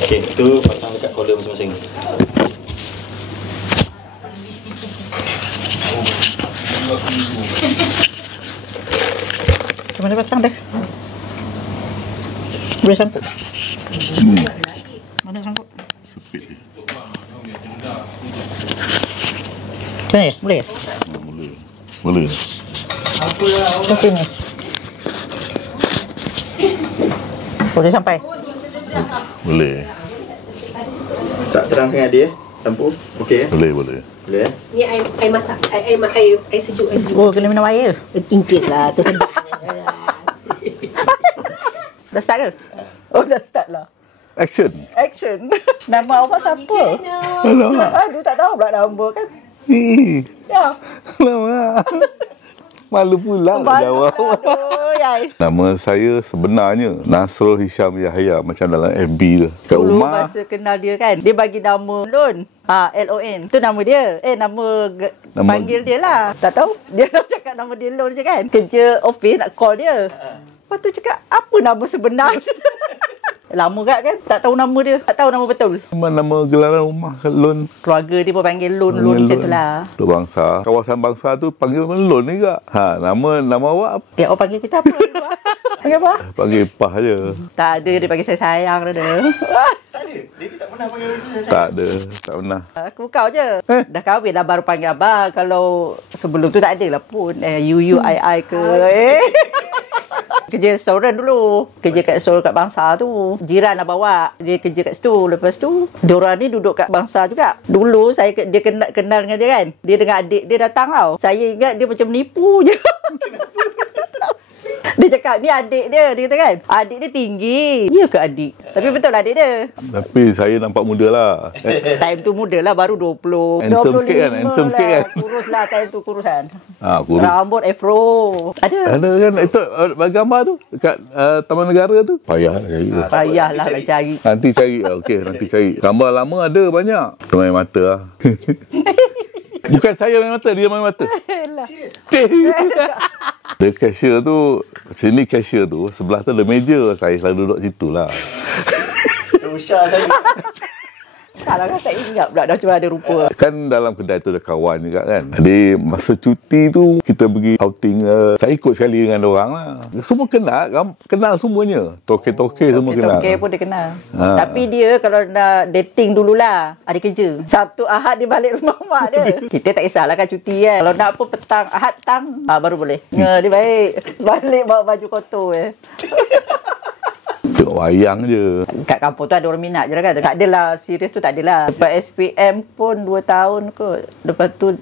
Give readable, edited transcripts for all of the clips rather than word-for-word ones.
Okey, tu pasang dekat collar masing-masing. Macam mana pasang dah? Boleh sangkut? Mana sangkut? Sepit je. Boleh ya? Boleh ya? Boleh. Boleh. Ke sini. Boleh sampai? Boleh. Tak terang sangat dia, lampu. Okey. Boleh, boleh. Boleh eh? Ni air masak, air sejuk, air sejuk. Oh, kena minum air. In case lah, tersedak. Dah start ke? Oh, dah start lah. Action. Action. Nama awak siapa? Alamak. Aduh, tak tahu pula nama kan? Ya. Alamak. Malu pula nak jawab. Aduh, yai. Nama saya sebenarnya Nasrul Hisham Yahya, macam dalam FB tu. Kat Dulu rumah. masa kenal dia kan, dia bagi nama Lon. Lon. Tu nama dia. Nama panggil dia lah. Tak tahu. Dia cakap nama dia Lon je kan. Kerja office nak call dia. Lepas tu cakap, apa nama sebenar? Lama kan? Tak tahu nama dia. Tak tahu nama betul. Nama gelaran rumah Lon. Keluarga dia pun panggil Lon macam tu lah. Lon Bangsa. Kawasan Bangsa tu panggil Lon juga. Nama awak apa? Ya, orang panggil kita apa? Panggil apa? Panggil Pah je. Tak ada. Dia panggil saya sayang dia. Tak ada. Dia tak pernah panggil saya. Tak ada. Tak pernah. Aku kau je. Dah kahwin dah baru panggil abang. Kalau sebelum tu tak ada lah pun. You, I ke. Kerja restoran dulu. Kerja kat restoran kat Bangsa tu. Jiran lah bawa. Dia kerja kat situ. Lepas tu, diorang ni duduk kat Bangsa juga. Dulu, dia kenal dengan dia kan. Dia dengan adik dia datang tau. Saya ingat dia macam menipu je. Dia cakap, ni adik dia. Dia kata kan, adik dia tinggi. Ya ke adik? Tapi betul lah adik dia. Tapi saya nampak muda lah. Time tu muda lah, baru 20. Handsome sikit kan? Handsome sikit kan? Kurus lah, time tu kurusan. Kurus. Rambut afro. Ada. Ada kan? Itu gambar tu dekat Taman Negara tu. Payah nak cari tu. Payahlah nak cari. Nanti cari. Okey, nanti cari. Gambar lama ada banyak. Main mata lah. Bukan saya main mata, dia main mata. Serius? Dia cashier tu, sini cashier tu, sebelah tu ada meja. Saya selalu duduk situ lah. Susah saya. Sekarang kan tak ingat pula dah cuma ada rupa. Kan dalam kedai tu ada kawan juga kan. Jadi masa cuti tu kita pergi outing. Saya ikut sekali dengan orang lah. Semua kenal semuanya. Toke-toke semua kenal. Toke pun dia kenal. Tapi dia kalau nak dating dululah, ada kerja. Sabtu Ahad dia balik rumah mak dia. Kita tak kisahlah kan cuti kan. Kalau nak apa petang, Ahad petang, baru boleh. Dia baik. Balik bawa baju kotor Tengok wayang je. Kat kampung tu ada orang minat je lah kan. Tak adalah serius tu, tak adalah. Lepas SPM pun 2 tahun kot. Lepas tu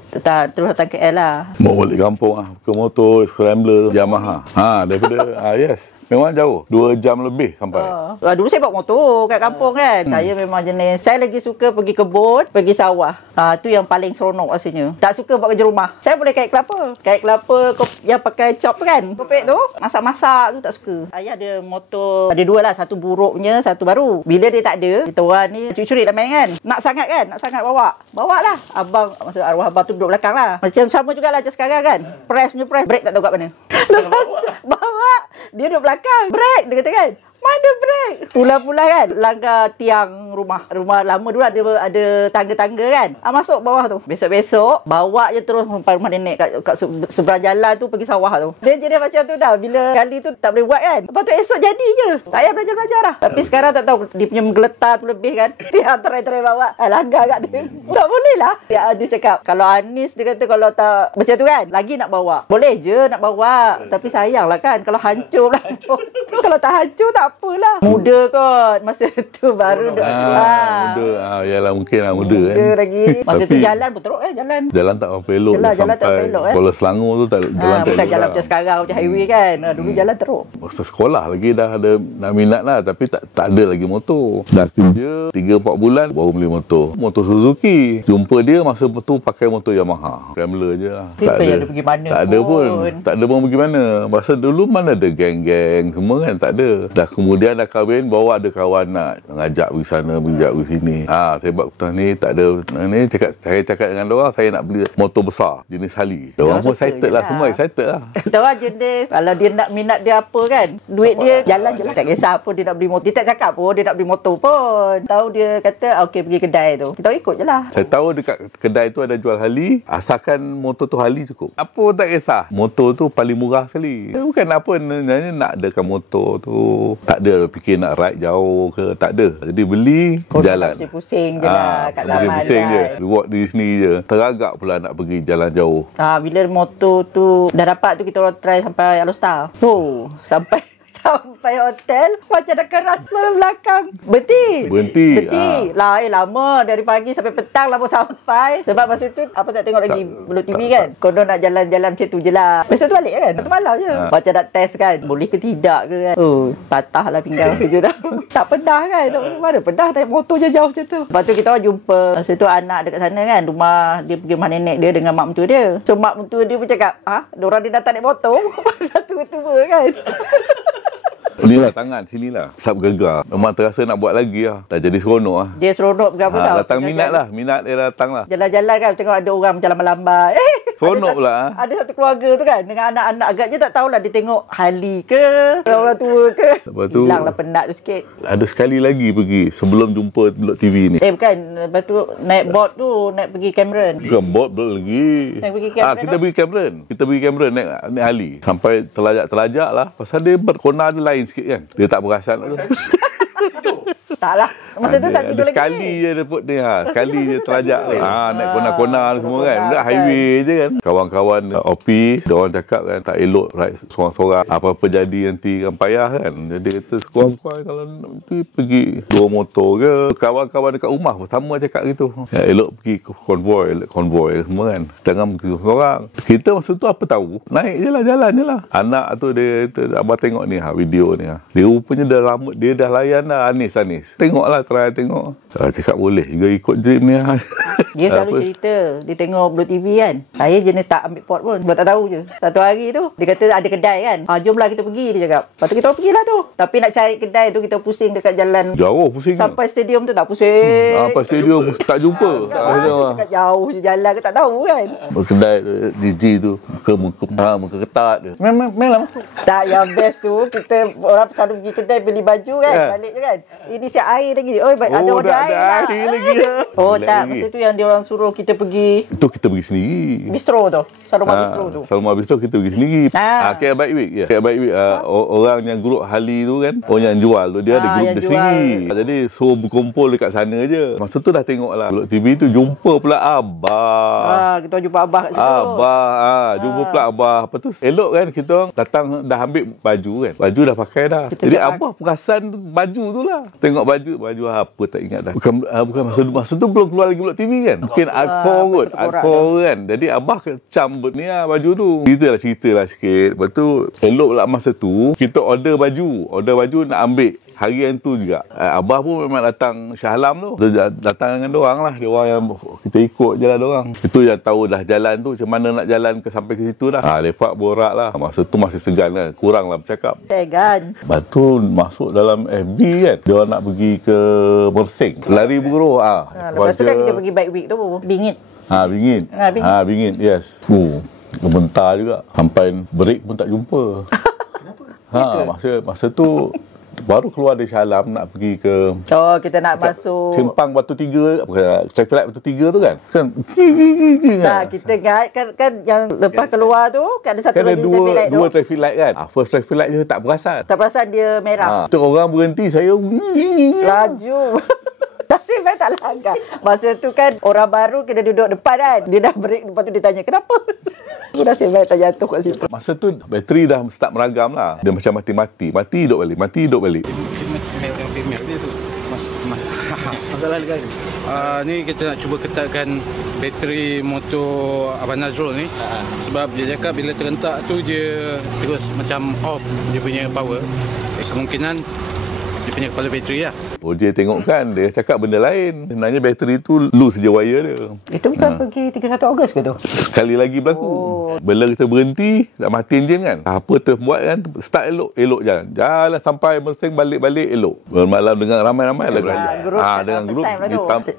terus datang KL lah. Mau balik kampung lah. Ke motor, Scrambler, Yamaha. Daripada, yes. Memang jauh. 2 jam lebih sampai. Dulu saya bawa motor kat kampung kan. Saya memang jenis, saya lagi suka pergi kebun, pergi sawah. Tu yang paling seronok rasanya. Tak suka buat kerja rumah. Saya boleh kait kelapa. Kait kelapa yang pakai chop kan. Kopek tu. Masak-masak tu tak suka. Ayah ada motor. Ada 2 lah. Satu buruknya, satu baru. Bila dia tak ada, kita orang ni curi-curi dah main kan. Nak sangat kan. Nak sangat bawa. Bawa lah. Abang, maksud arwah abang tu duduk belakang lah. Macam sama jugalah macam sekarang kan. Press punya press. Brake tak tahu kat mana. Lepas bawa. Dia duduk belakang. Brake. Dia kata kan. Mana brake? Pula-pula kan langgar tiang rumah lama dulu ada tangga-tangga kan. Masuk bawah tu. Besok-besok bawa je terus sampai rumah nenek kat seberang jalan tu pergi sawah tu. Dia jadi macam tu dah. Bila kali tu tak boleh buat kan. Lepas tu esok jadi je. Tak payah belajar-belajar dah. Tapi sekarang tak tahu dia punya menggeletar tu lebih kan. Dia try bawa. Langgar kat tu. Tak boleh lah. Dia cakap kalau Anis dia kata kalau tak macam tu kan lagi nak bawa. Boleh je nak bawa. Tapi sayang lah kan kalau hancur lah. Kalau tak hancur tak apalah. Muda kot. Masa tu baru muda. Yalah mungkin lah muda kan. Muda lagi. Masa tapi, tu jalan pun teruk jalan. Jalan tak apa elok. Jalan tak apa elok Kuala Selangor tu tak jalan tak bukan jalan macam sekarang macam highway kan. Dulu jalan teruk. Masa sekolah lagi dah ada nak minat lah. Tapi tak ada lagi motor. Dah kerja 3-4 bulan baru beli motor. Motor Suzuki. Jumpa dia masa tu pakai motor Yamaha. Scrambler je lah. Tak ada pergi mana tak ada pun. Tak ada pun pergi mana. Masa dulu mana ada geng-geng semua kan. Tak ada. Dah Kemudian dah kahwin, bawa ada kawan nak ngajak pergi sana, ngajak pergi sini. Saya buat petang ni tak ada ni, saya cakap dengan diorang saya nak beli motor besar jenis Harley. Diorang pun excited lah, semua excited lah. Kita orang jenis kalau dia nak minat dia apa kan, duit dia jalan je lah. Tak kisah apa dia nak beli motor. Dia tak cakap pun dia nak beli motor pun. Tahu dia kata okey pergi kedai tu. Kita ikut je lah. Saya tahu dekat kedai tu ada jual Harley, asalkan motor tu Harley cukup. Apa tak kisah. Motor tu paling murah sekali. Bukan apa nak adakan motor tu. Tak ada fikir nak ride jauh ke, tak ada. Jadi beli, jalan. Pusing-pusing je lah kat dalam pusing kan. je. Buat di sini je. Teragak pula nak pergi jalan jauh. Bila motor tu dah dapat tu, kita orang try sampai Alostar. Sampai hotel macam dah keras belakang. Berhenti. Lah lama dari pagi sampai petang lama sampai. Sebab masa tu apa tak tengok lagi Blue TV kan. Kono nak jalan-jalan macam tu je lah. Masa tu balik kan. Satu malam je. Macam nak test kan. Boleh ke tidak ke kan. Patah lah pinggang saja dah. Tak pedah kan. Mana pedah naik motor je jauh macam tu. Lepas tu kita orang jumpa. Masa tu anak dekat sana kan. Rumah dia pergi rumah nenek dia dengan mak mentua dia. So mak mentua dia pun cakap, diorang dia datang naik motor. Dah tua-tua kan. Inilah tangan, sinilah. Sab gegar. Memang terasa nak buat lagi lah. Dah jadi seronok lah. Dia seronok berapa tau. Datang minat lah. Minat dia datang lah. Jalan-jalan kan, tengok ada orang macam lambai-lambai. Seronok pula. Ada satu keluarga tu kan, dengan anak-anak. Agaknya tak tahulah dia tengok Harley ke, orang tua ke. Lepas tu, hilanglah penat tu sikit. Ada sekali lagi pergi sebelum jumpa Blok TV ni. Bukan. Lepas tu naik boat tu, naik pergi Cameron. Bukan boat belum lagi. Naik pergi Cameron Kita pergi Cameron naik Harley. Sampai terlajak lah. Pasal dia berkona dia lain sikit kan. Dia tak perasan tu. Taklah. Masa tu tak tidur lagi. Sekali je dia put ni. Sekali je terlajak. Naik kona-kona semua kan. Dia highway je kan. Kawan-kawan office, dia orang cakap kan tak elok ride seorang-seorang. Apa-apa jadi nanti kan payah kan. Jadi kita sekurang-kurang kalau pergi dua motor ke. Kawan-kawan dekat rumah pun sama cakap gitu. Elok pergi konvoi semua kan. Jangan pergi seorang. Kita masa tu apa tahu. Naik je lah, jalan je lah. Anak tu dia abang tengok ni video ni. Dia rupanya dah lama, dia dah layan dah Anis. Tengoklah, try tengok. Cakap boleh juga ikut dream ni. Dia selalu cerita, dia tengok Blue TV kan. Saya jenis tak ambil pot pun, sebab tak tahu je. Satu hari tu, dia kata ada kedai kan. Jomlah kita pergi, dia cakap. Lepas tu kita pergilah tu. Tapi nak cari kedai tu, kita pusing dekat jalan. Jauh pusing. Sampai stadium tu tak pusing. Sampai stadium tak jumpa. Dekat jauh je jalan ke tak tahu kan. Kedai tu, Gigi tu, muka ketat dia. Melah masuk. Tak, yang best tu, kita orang selalu pergi kedai beli baju kan. Balik je kan. Ini siap air lagi. Ada order air lagi. Tak, masa tu yang dia orang suruh kita pergi. Itu kita pergi sendiri. Bistro tu. Saruma Bistro tu. Saruma Bistro kita pergi sendiri. KL Bike Week. KL Bike Week. Orang yang grup Harley tu kan. Orang yang jual tu. Dia ada grup dia sendiri. Jadi suruh berkumpul dekat sana je. Masa tu dah tengok lah. Blok TV tu jumpa pula Abah. Kita jumpa Abah kat situ. Jumpa pula Abah. Lepas tu elok kan kita orang datang dah ambil baju kan. Baju dah pakai dah. Jadi Abah perasan baju tu lah. Tengok baju apa tak ingat dah. Bukan masa tu belum keluar lagi Blok TV kan. Mungkin Arcor kan. Jadi Abah kecam ni lah baju tu. Ceritalah sikit. Lepas tu elok pula masa tu kita order baju nak ambil hari yang tu juga. Abah pun memang datang Shah Alam tu. Datang dengan diorang lah. Diorang yang kita ikut je lah diorang. Itu yang tahu dah jalan tu macam mana nak jalan sampai ke situ dah. Lepak borak lah. Masa tu masih segan kan. Kurang lah bercakap. Segan. Lepas tu masuk dalam FB kan. Diorang nak pergi ke Mersing. Lari bergeruh. Lepas tu kan kita pergi Bike Week tu. Bingit. Bingit. Yes. Gementar juga. Sampai break pun tak jumpa. Masa tu baru keluar dari Shah Alam nak pergi ke kita nak masuk Simpang Batu 3, traffic light Batu 3 tu kan. Kita kan yang lepas keluar tu kan ada satu lagi traffic light tu. Dua traffic light kan. First traffic light je tak perasan dia merah. Tu orang berhenti, saya laju. Nasib baik tak langgar. Masa tu kan orang baru kena duduk depan kan. Dia dah break, lepas tu dia tanya kenapa. Nasib baik tak jatuh kat situ. Masa tu bateri dah start meragam lah. Dia macam mati hidup balik. Female dia tu. Masalah lagi. Ni kita nak cuba ketatkan bateri motor Abang Nazrul ni. Sebab dia cakap bila terentak tu dia terus macam off dia punya power. Kemungkinan dia punya kepala bateri lah. Dia tengok kan, dia cakap benda lain. Sebenarnya bateri tu loose je wire dia. Itu bukan pergi 31 Ogos ke tu? Sekali lagi berlaku. Bila kita berhenti, nak mati enjin kan. Apa terbuat kan, start elok jalan. Jalan sampai mesin balik elok. Malam dengan ramai-ramai lah. Dengan grup.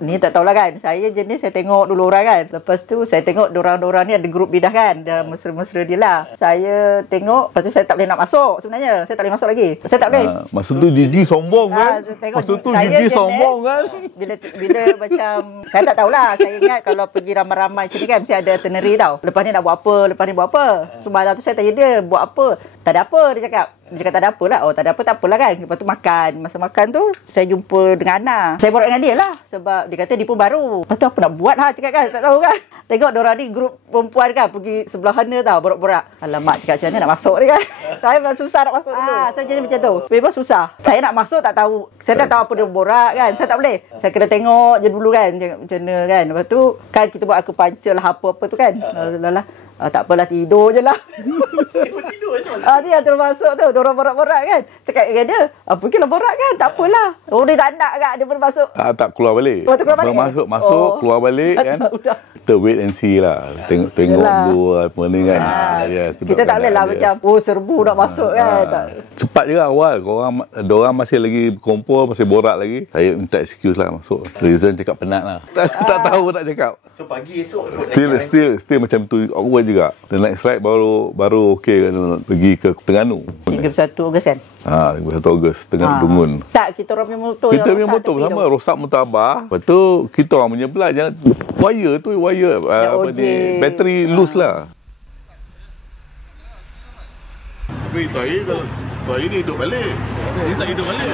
Ni tak tahulah kan. Saya jenis saya tengok dulu orang kan. Lepas tu saya tengok dorang-dorang ni ada grup bidah kan. Dah mesra-mesra dia lah. saya tengok, lepas tu saya tak boleh nak masuk sebenarnya. Saya tak boleh masuk lagi. Saya tak boleh. Masa tu Gigi sombong kan? Masa tu Gigi sombong kan? Bila macam, saya tak tahulah. Saya ingat kalau pergi ramai-ramai macam ni kan, mesti ada itinerary tau. Lepas ni nak buat apa, lepas ni buat apa. So malam tu saya tanya dia, buat apa? Tak ada apa, dia cakap. Dia cakap tak ada apa lah. Oh tak ada apa, tak apalah kan. Lepas tu makan. Masa makan tu, saya jumpa dengan Ana. Saya borak dengan dia lah. Sebab dia kata dia pun baru. Lepas tu apa nak buat lah, cakap kan. Tak tahu kan. Tengok diorang ni grup perempuan kan. Pergi sebelah sana tau, borak-borak. Alamak, cakap macam mana nak masuk ni kan. Saya memang susah nak masuk dulu. Saya jadi macam tu. Memang susah. Saya nak masuk tak tahu. Saya tak tahu apa dia borak kan. Saya tak boleh. Saya kena tengok je dulu kan. Macam mana kan. Lepas tu, kan kita buat acupuncture lah apa-apa tu kan. Tak apalah, tidur je lah. Tidur je Dia yang termasuk tu. Diorang borak-borak kan. Cakap dengan dia, pergilah borak kan. Tak apalah. Oh, dia tak nak kat dia pun masuk. Tak keluar balik. Keluar balik. Masuk, keluar balik kan. Kita wait and see lah. Tengok dulu apa ni kan. Kita tak boleh lah macam, serbu nak masuk kan. Cepat je lah awal. Diorang masih lagi kumpul, masih borak lagi. Saya minta excuse lah masuk. Reason cakap penat lah. Tak tahu nak cakap. So pagi esok Still macam tu awkward juga. The next flight baru okey kan, pergi ke Terengganu. 31 Ogos kan? 31 Ogos Terengganu. Tak, kita orang punya motor. Kita punya motor bersama rosak motor abah. Lepas tu kita orang punya pula jangan wire apa ni, bateri loose lah. Tapi Tuai ni hidup balik. Dia tak hidup balik.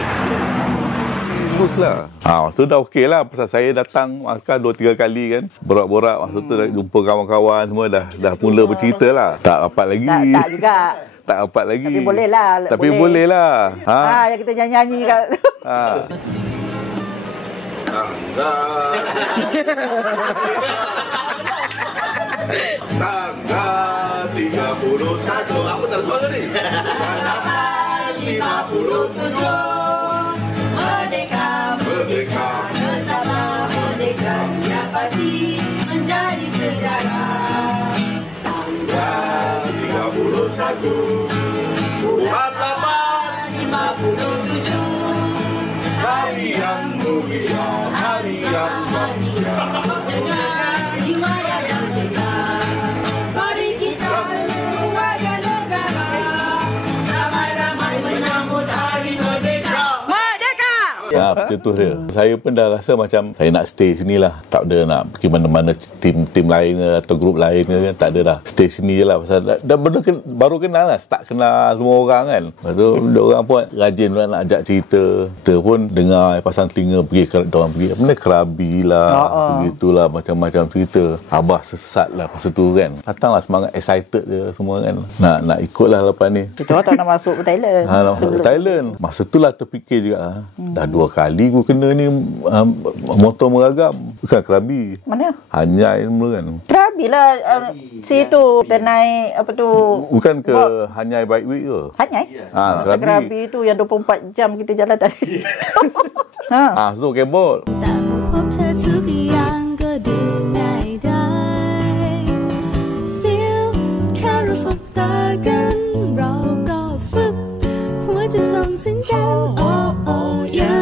Loose lah. Masa tu dah okey lah. Pasal saya datang makan 2-3 kali kan. Borak-borak. Masa tu dah jumpa kawan-kawan semua. Dah mula bercerita lah. Tak dapat lagi. Tak juga. Tak dapat lagi. Tapi boleh lah. Boleh lah. Yang kita nyanyi-nyanyi kat Tanggal 31. Apa tak suara ni? Tanggal 57. Merdeka, betapa merdeka yang pasti menjadi sejarah. Tanggal 31 Bulan 57 hari yang mulia, hari yang mulia. dengan jiwa yang merdeka. Mari kita seluruh warga negara ramai-ramai menyambut hari merdeka. Betul tu dia. Saya pun dah rasa macam saya nak stay sini lah. Tak ada nak pergi mana-mana tim lain ke atau grup lain ke kan. Tak ada dah. Stay sini je lah. Pasal dah baru kenal lah. Start kenal semua orang kan. Lepas tu diorang pun rajin lah nak ajak cerita. Kita pun dengar pasang telinga diorang pergi. Apa ni, Krabi lah. Begitulah macam-macam cerita. Abah sesat lah masa tu kan. Datanglah semangat excited je semua kan. Nak ikut lah lepas ni. kita orang tak nak masuk ke Thailand. Nak masuk ke Thailand. Masa tu lah terfikir juga. Dah 2 kali aku kena ni motor meragam. Bukan Krabi. Mana? Hanyai semua kan. Krabi lah. Situ kita naik apa tu. Bukan ke Hanyai Bike Week ke? Hanyai? Krabi. Krabi tu yang 24 jam kita jalan tadi. So kebot. 但我พบเธอทุกอย่างก็ดูง่ายได้ Feel แค่เราสบตากันเราก็ฟึบหัวใจส่งถึงกัน Oh oh yeah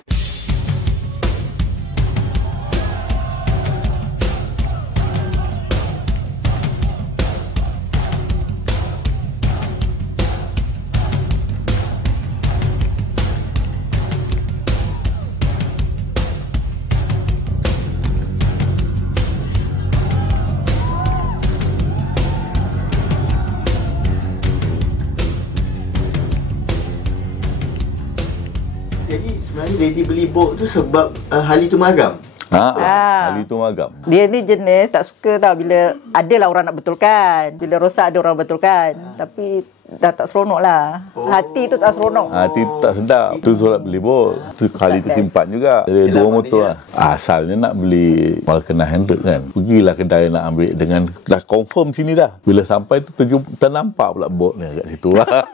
Jadi sebenarnya Lady beli boat tu sebab Hali tu magam. Hali tu magam. Dia ni jenis tak suka tau bila adalah orang nak betulkan. Bila rosak ada orang betulkan. Tapi dah tak seronok lah. Hati tu tak seronok. Hati tak sedap. Tu solat beli bot. Tu kali tu simpan juga. Jadi Yelah, dua motor lah. Asalnya nak beli Falconer 100 kan. Pergilah kedai nak ambil dengan dah confirm sini dah. Bila sampai tu ternampak pula bot ni kat situ lah.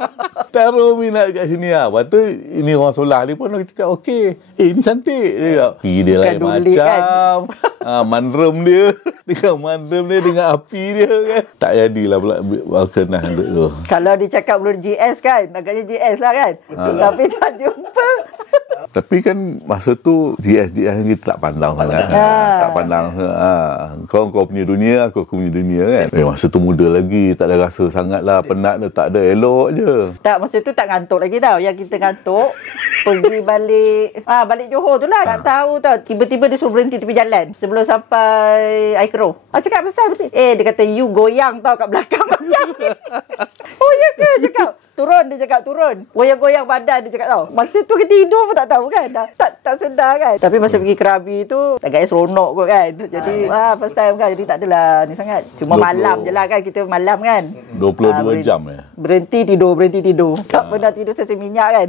Taruh minat kat sini lah. Lepas tu ini orang sebelah dia pun cakap okey. Ni cantik. Dia cakap. Pergi dia lain macam. Manrem dia. Dengan manrem dia dengan api dia kan. Tak jadilah pula Falconer 100 tu. Kalau dia cakap belum GS kan, agaknya GS lah kan. Tapi tak jumpa. Tapi kan masa tu GS kita tak pandang sangat. Tak pandang. Kau punya dunia, aku punya dunia kan. Masa tu muda lagi, tak ada rasa sangat lah. Penat tu tak ada, elok je. Tak, masa tu tak ngantuk lagi tau. Yang kita ngantuk, pergi balik balik Johor tu lah. Tak tahu tau, tiba-tiba dia suruh berhenti tepi jalan sebelum sampai Aikro. Cakap pasal betul. Dia kata you goyang tau kat belakang macam ni. Oh ya ke? Cakap turun, dia cakap turun. Goyang-goyang badan dia cakap tau. Masa tu kita tidur pun tak tahu kan. Tak sedar kan. Tapi masa pergi Krabi tu agaknya seronok kot kan. Jadi first time kan. Jadi tak adalah ni sangat. Cuma 20, malam je lah kan. Kita malam kan 22 jam ya. Berhenti tidur. Tak pernah tidur macam minyak kan.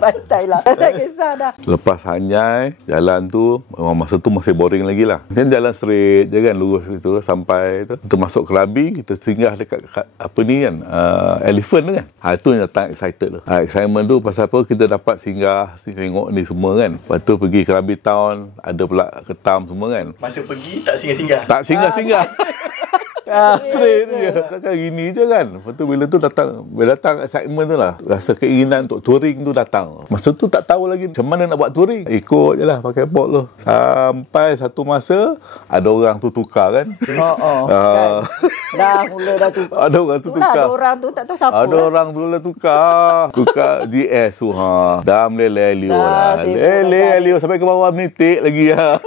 Bantai lah. Tak kisah dah. Lepas Hanyai, jalan tu masa tu masih boring lagi lah. Kan jalan straight je kan, lurus gitu sampai tu. Kita masuk Krabi, kita singgah dekat apa ni kan, Elephant tu kan. Itu yang datang excited tu. Excitement tu pasal apa, kita dapat singgah tengok ni semua kan. Lepas tu pergi Krabi Town, ada pula Ketam semua kan. Masa pergi tak singgah-singgah. Tak singgah-singgah. Straight je. Takkan gini je kan. Lepas tu bila datang excitement tu lah, rasa keinginan untuk touring tu datang. Masa tu tak tahu lagi macam mana nak buat touring. Ikut je lah pakai bot tu. Sampai satu masa ada orang tu tukar kan. Kan? Dah mula dah tukar. Ada orang tu tukar. Ada orang tu tak tahu siapa. Ada orang tu lah tukar GS tu. Dah meleleh Leo lah. Leo sampai ke bawah menitik lagi lah.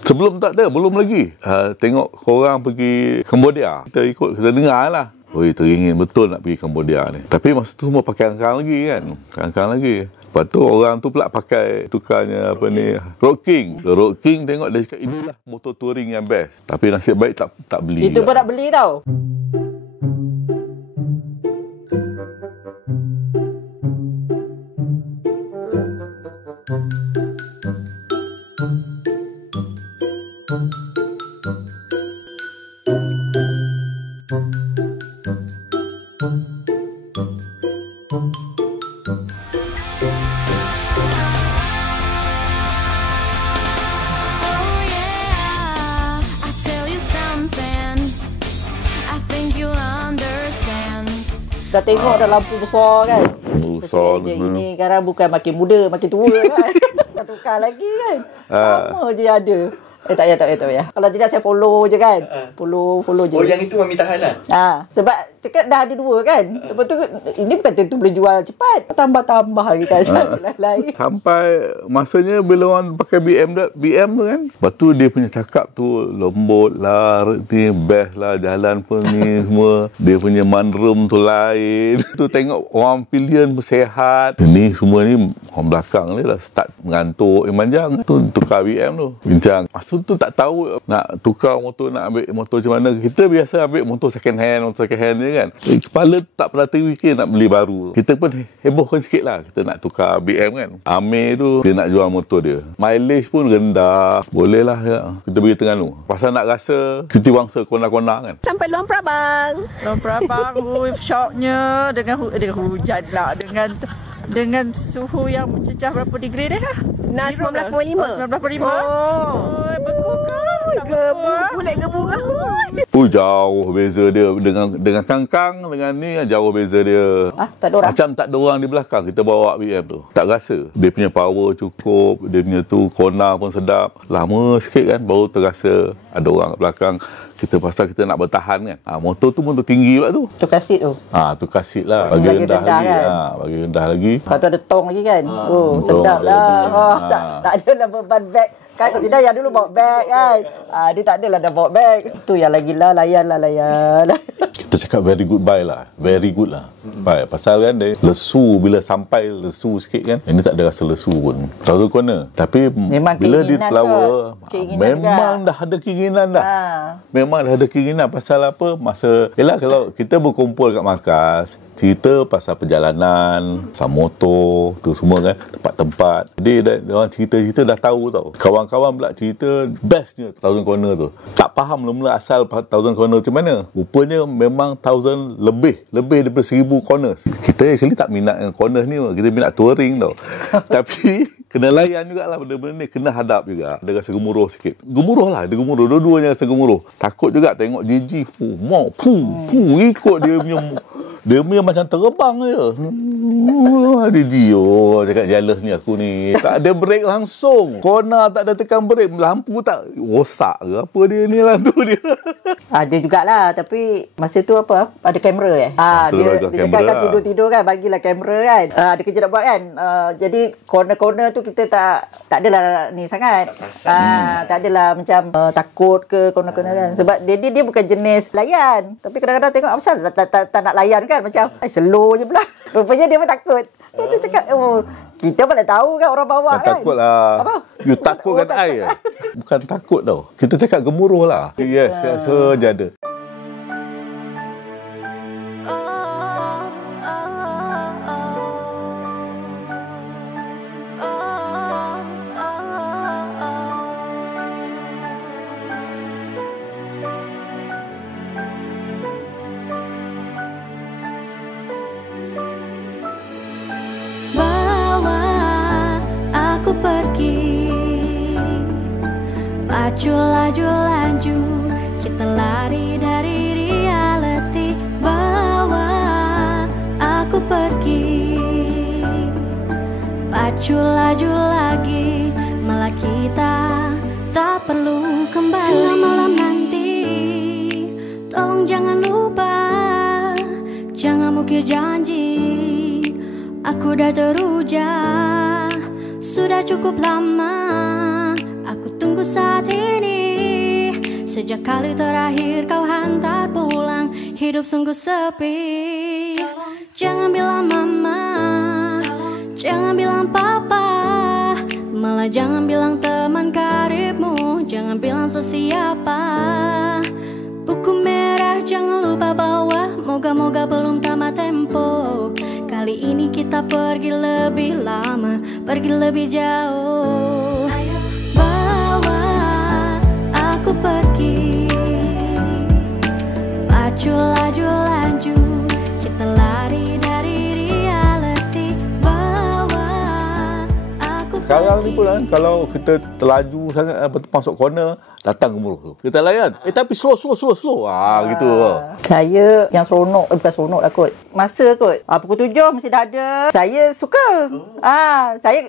Sebelum tak ada, belum lagi. Tengok korang pergi Cambodia. Kita ikut, kita dengar lah. Teringin betul nak pergi Cambodia ni. Tapi masa tu semua pakai angkang lagi kan. Angkang lagi. Lepas tu orang tu pula pakai tukarnya apa ni, Road King. Road King tengok dia cakap inilah motor touring yang best. Tapi nasib baik tak beli. Itu pun tak beli tau. Dah tengok dah lampu besar kan. Besar ini sekarang bukan makin muda, makin tua kan. Dah tukar lagi kan. Sama je ada. Tak payah. Kalau tidak saya follow je kan. Follow je. Oh, yang itu Mami tahan lah. Sebab cakap dah ada dua kan. Lepas tu ini bukan tentu boleh jual cepat. Tambah lagi kan. Lain. Sampai masanya bila orang pakai BM tu kan. Lepas tu dia punya cakap tu lembut lah, ni best lah, jalan pun ni semua. Dia punya manrum tu lain. Tu tengok orang pilihan pun sehat. Ni semua ni orang belakang ni lah start mengantuk yang panjang. Tu tukar BM tu. Bincang. Masa tu tak tahu nak tukar motor, nak ambil motor macam mana. Kita biasa ambil motor second hand je kan. Kepala tak pernah terfikir nak beli baru. Kita pun hebohkan sikit lah. Kita nak tukar BM kan. Amir tu dia nak jual motor dia. Mileage pun rendah. Boleh lah ya. Kita pergi Terengganu. Pasal nak rasa cuti bangsa kona-kona kan. Sampai Luang Prabang. Luang Prabang, shocknya dengan hujan lah. Dengan suhu yang mencecah berapa degree dah? 19.5. 19.5. Oh, beku kan? Kulit gebu kan? Jauh beza dia dengan kangkang dengan ni jauh beza dia. Tak ada orang. Macam tak ada orang di belakang kita bawa BM tu. Tak rasa. Dia punya power cukup, dia punya tu kona pun sedap. Lama sikit kan baru terasa ada orang kat belakang. Kita pasal kita nak bertahan kan. Motor tu pun tu tinggi pula tu. Tukar seat tu. Tukar seat lah. Bagi rendah lagi. Kan? Bagi rendah lagi. Lepas tu ada tong lagi kan. Sedap lah. Tak ada lah beban beg. Kan kalau tidak yang dulu bawa beg kan. Dia tak adalah dah bawa beg. Tu yang lagi lah layan. kita cakap very good buy lah. Very good lah. Buy. Pasal kan dia lesu, bila sampai lesu sikit kan, ini tak ada rasa lesu pun. Thousand corner. Tapi memang bila dia flower, memang juga. dah ada keinginan dah. Memang dah ada keinginan. Pasal apa? Masa, yelah kalau kita berkumpul kat markas, cerita pasal perjalanan, pasal motor, tu semua kan, tempat-tempat. Jadi orang cerita-cerita dah tahu tau. Kawan-kawan pula cerita bestnya Thousand Corner tu. Tak faham mula-mula asal Thousand Corner macam mana. Rupanya memang 1,000 lebih daripada 1,000 corners. Kita actually tak minat dengan corners ni, kita minat touring tau. Tapi kena layan jugalah benda-benda ni, kena hadap juga. Ada rasa gemuruh sikit. Gemuruh lah, dia gemuruh. Dua-duanya rasa gemuruh. Takut juga tengok Gigi, ikut dia punya macam terbang je. Gigi, cakap jealous ni aku ni. Tak ada break langsung. Corner tak ada tekan break. Lampu tak rosak ke apa dia ni lah tu dia. Ada jugalah, tapi masa tu apa? Ada kamera dia cakap kan tidur-tidur kan, bagilah kamera kan. Ada kerja nak buat kan. Jadi corner-corner tu kita tak adalah ni sangat. Tak adalah macam takut ke corner-corner kan. Sebab dia bukan jenis layan. Tapi kadang-kadang tengok apa pasal tak nak layan kan, macam slow je pula. Rupanya dia pun takut. Dia cakap, kita mana tahu kan orang bawa kan. Takut lah. Apa? You takut kan air? Bukan takut tau. Kita cakap gemuruh lah. Yes, saja ada. Pacu laju-laju, kita lari dari reality. Bawa aku pergi. Pacu laju lagi, malah kita tak perlu kembali. Tengah malam nanti, tolong jangan lupa, jangan mukir janji. Aku dah teruja, sudah cukup lama aku tunggu saat ini. Sejak kali terakhir kau hantar pulang, hidup sungguh sepi. Jangan bilang mama, jangan bilang papa, malah jangan bilang teman karibmu, jangan bilang sesiapa. Buku merah jangan lupa bawa, moga-moga belum tamat tempo. Kali ini kita pergi lebih lama, pergi lebih jauh. Bawa aku pergi, pacu laju-laju, kita lari dari reality. Bawa aku sekarang pergi. ni pun kan, kalau kita terlaju sangat masuk corner, datang gemuruh tu. Kita layan. Tapi slow. Gitu. Saya yang seronok, bukan seronok lah kot. Masa kot. Pukul 7 mesti dah ada. Saya suka.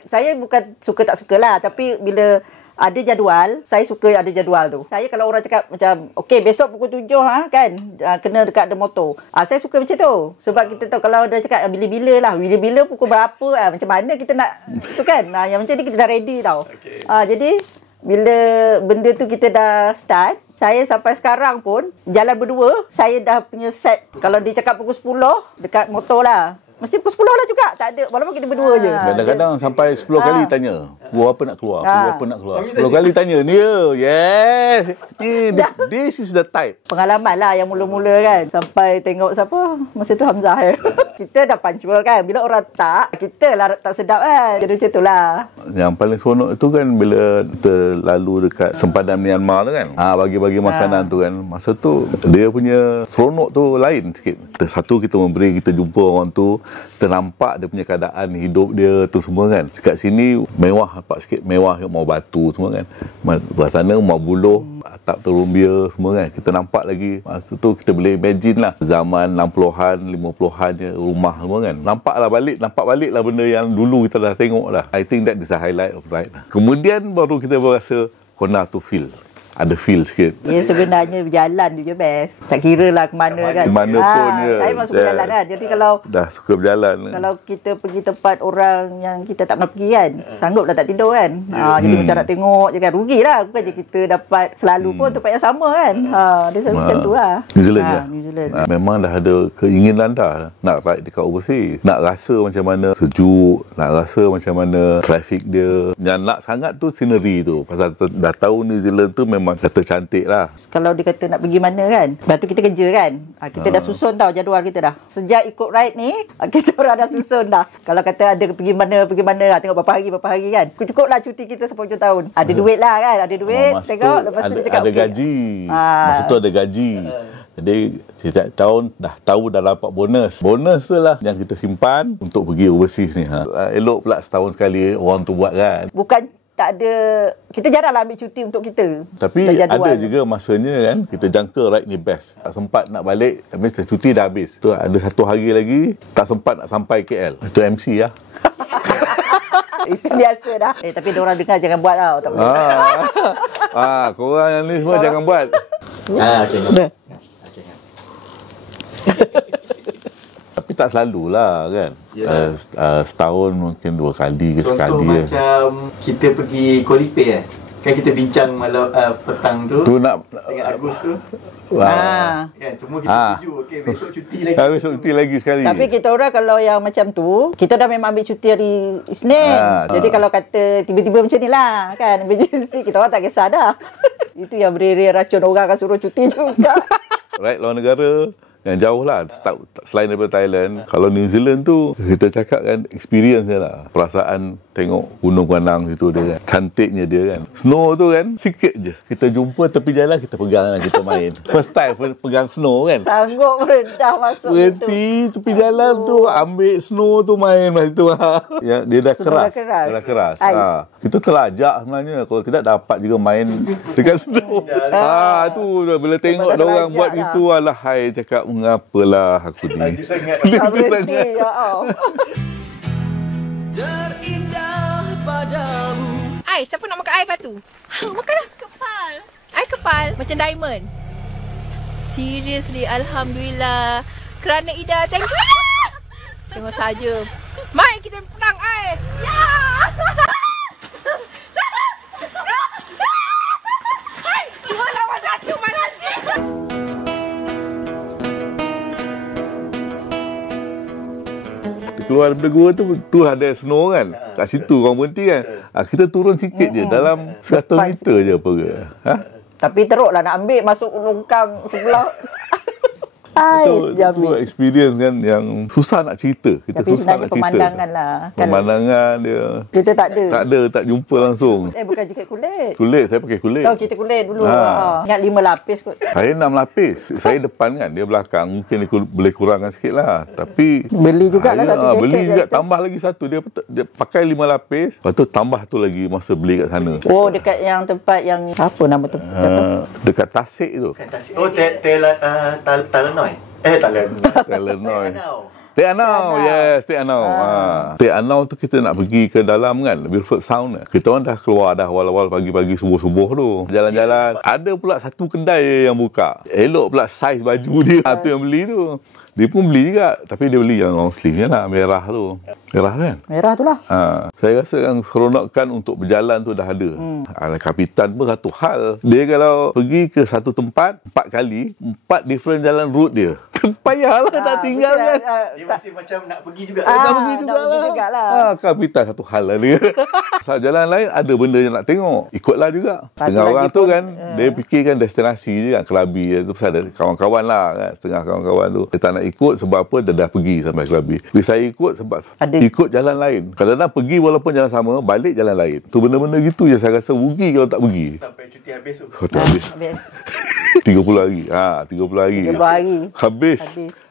Saya bukan suka tak suka lah. Tapi bila ada jadual, saya suka ada jadual tu. Saya kalau orang cakap macam, okey besok pukul 7 kan, kena dekat ada motor. Saya suka macam tu. Sebab kita tahu kalau dia cakap bila-bila lah. Bila-bila pukul berapa, macam mana kita nak tu kan. Yang macam ni kita dah ready tau. Jadi bila benda tu kita dah start, saya sampai sekarang pun jalan berdua, saya dah punya set. Kalau dia cakap pukul 10 dekat motor lah, mesti pukul 10 lah juga. Tak ada, walaupun kita berdua je. Kadang-kadang sampai 10 kali tanya, pukul apa nak keluar? Pukul apa nak keluar? 10 kali tanya, ni yes. This is the type. Pengalaman lah yang mula-mula kan. Sampai tengok siapa? Masa tu Hamzah. Kita dah pancul kan. Bila orang tak, kita lah tak sedap kan. Jadi macam tu lah. Yang paling seronok tu kan bila kita lalu dekat sempadan Myanmar tu kan. Bagi-bagi makanan tu kan. Masa tu dia punya seronok tu lain sikit. Satu, kita memberi, kita jumpa orang tu, kita nampak dia punya keadaan hidup dia tu semua kan. Dekat sini mewah, nampak sikit mewah, mau batu semua kan. Belah sana mau buluh, atap terumbia semua kan. Kita nampak lagi. Masa tu kita boleh imagine lah zaman 60-an, 50-an je, rumah semua kan. Nampak balik lah benda yang dulu kita dah tengok dah. I think that is the highlight of ride. Kemudian baru kita berasa corner to feel. ada feel sikit. Ya sebenarnya berjalan je best. Tak kira lah ke mana kan. Ke mana pun je. Saya memang suka berjalan kan. Jadi kalau Suka berjalan. kalau kita pergi tempat orang yang kita tak pernah pergi kan, sangguplah tak tidur kan. Jadi macam nak tengok je kan. Rugilah. Bukan je kita dapat selalu pun tempat yang sama kan. Dia selalu macam tu lah. New Zealand je? New Zealand. Memang dah ada keinginan dah nak ride dekat overseas. Nak rasa macam mana sejuk, nak rasa macam mana traffic dia. Yang nak sangat tu scenery tu. Pasal dah tahu New Zealand tu memang kata cantik lah. Kalau dia kata nak pergi mana kan, lepas tu kita kerja kan, kita dah susun tau jadual kita dah. Sejak ikut ride ni, kita orang dah susun dah. Kalau kata ada pergi mana, tengok berapa hari kan. Cukup lah cuti kita sepanjang tahun. Ada duit lah kan, ada duit, tengok. Lepas tu dia cakap ada gaji. Masa tu ada gaji. Jadi setiap tahun dah tahu dah dapat bonus. Bonus tu lah yang kita simpan untuk pergi overseas ni. Elok pula setahun sekali orang tu buat kan. Bukan tak ada, kita jaranglah ambil cuti untuk kita. Tapi ada juga masanya kan, kita jangka ride ni best. Tak sempat nak balik, habis cuti dah habis. Tu ada satu hari lagi, tak sempat nak sampai KL. Itu MC lah. Itu biasa dah. Tapi diorang dengar jangan buat tau. Tak boleh. Korang yang ni semua jangan buat. Okay. Tapi tak selalulah kan. Setahun mungkin 2 kali ke sekali. Contoh macam kita pergi Kuala Lumpur kan kita bincang malam petang tu nak dengan Agus tu. Kan semua kita setuju. Okey, besok cuti lagi. Besok cuti lagi sekali. Tapi kita orang kalau yang macam tu, kita dah memang ambil cuti hari Isnin. Jadi kalau kata tiba-tiba macam ni lah kan, emergency, kita orang tak kisah dah. Itu yang beri racun orang akan suruh cuti juga. Right, luar negara yang jauh lah, selain daripada Thailand. Kalau New Zealand tu kita cakap kan experience dia lah, perasaan tengok gunung Kuanang situ dia kan, cantiknya dia kan. Snow tu kan sikit je kita jumpa tepi jalan, kita pegang lah, kita main. First time pegang snow kan, sanggup rendah masuk berhenti tepi jalan tu, ambil snow tu main masa tu. Ya, dia dah keras. Dia dah keras. Kita terlajak sebenarnya, kalau tidak dapat juga main dekat snow. Tu bila tengok dia orang buat itu, alahai cakap mengapalah aku ni. Laju sangat. Ya Allah. Terindah padamu. Ai, siapa nak makan ai patu? Makan dah. Kepal. Ai kepal macam diamond. Seriously, alhamdulillah. Kerana Ida, thank you Ida. Tengok saja. Mai kita perang ai. Ya. Hai, dua lawan satu mana nanti? Keluar daripada gua tu ada snow kan. Kat situ orang berhenti kan. Kita turun sikit je dalam 100 meter je apa ke. Tapi teruklah nak ambil masuk longkang sebelah. Itu experience kan yang susah nak cerita. Kita tapi susah sebenarnya nak cerita. pemandangan lah. Pemandangan dia. Kita tak ada. Tak jumpa langsung. Bukan jaket kulit. Kulit, saya pakai kulit. Tahu kita kulit dulu. Ingat 5 lapis kot. Saya 6 lapis. Saya depan kan, dia belakang. Mungkin dia boleh kurangkan sikit lah. Tapi beli jugalah satu jaket. Beli juga, tambah lagi satu. Dia pakai 5 lapis. Lepas tu tambah tu lagi masa beli kat sana. Oh, dekat yang tempat yang apa nama tu? Dekat Tasik tu. Oh, Telenoi. Telenoi. Tek Anau, yes, Tek Anau. Tek Anau tu kita nak pergi ke dalam kan, Milford Sound. Kita orang dah keluar dah awal-awal pagi-pagi subuh-subuh tu. Jalan-jalan. Ada pula satu kedai yang buka. Elok pula saiz baju dia. Tu yang beli tu. Dia pun beli juga. Tapi dia beli yang long sleeve je lah. Merah tu. Merah kan? Merah tu lah. Saya rasa kan seronokkan untuk berjalan tu dah ada. Kapitan pun satu hal. Dia kalau pergi ke satu tempat 4 kali, 4 different jalan route dia. Payahlah tak tinggal kan. Dia masih macam nak pergi juga. Nak pergi jugalah. Kapitan satu hal lah dia. Saat jalan lain ada benda yang nak tengok. Ikutlah juga. Setengah orang tu kan, dia fikirkan destinasi je kan, Krabi tu pasal ada kawan-kawan lah kan. Setengah kawan-kawan tu dia tak nak ikut sebab apa, dia dah pergi sampai Krabi. Bila saya ikut sebab ikut jalan lain. Kadang-kadang pergi walaupun jalan sama, balik jalan lain. Tu benda-benda gitu je saya rasa rugi kalau tak pergi. Sampai cuti habis tu. Cuti habis. 30 hari. 30 hari. 30 hari. Habis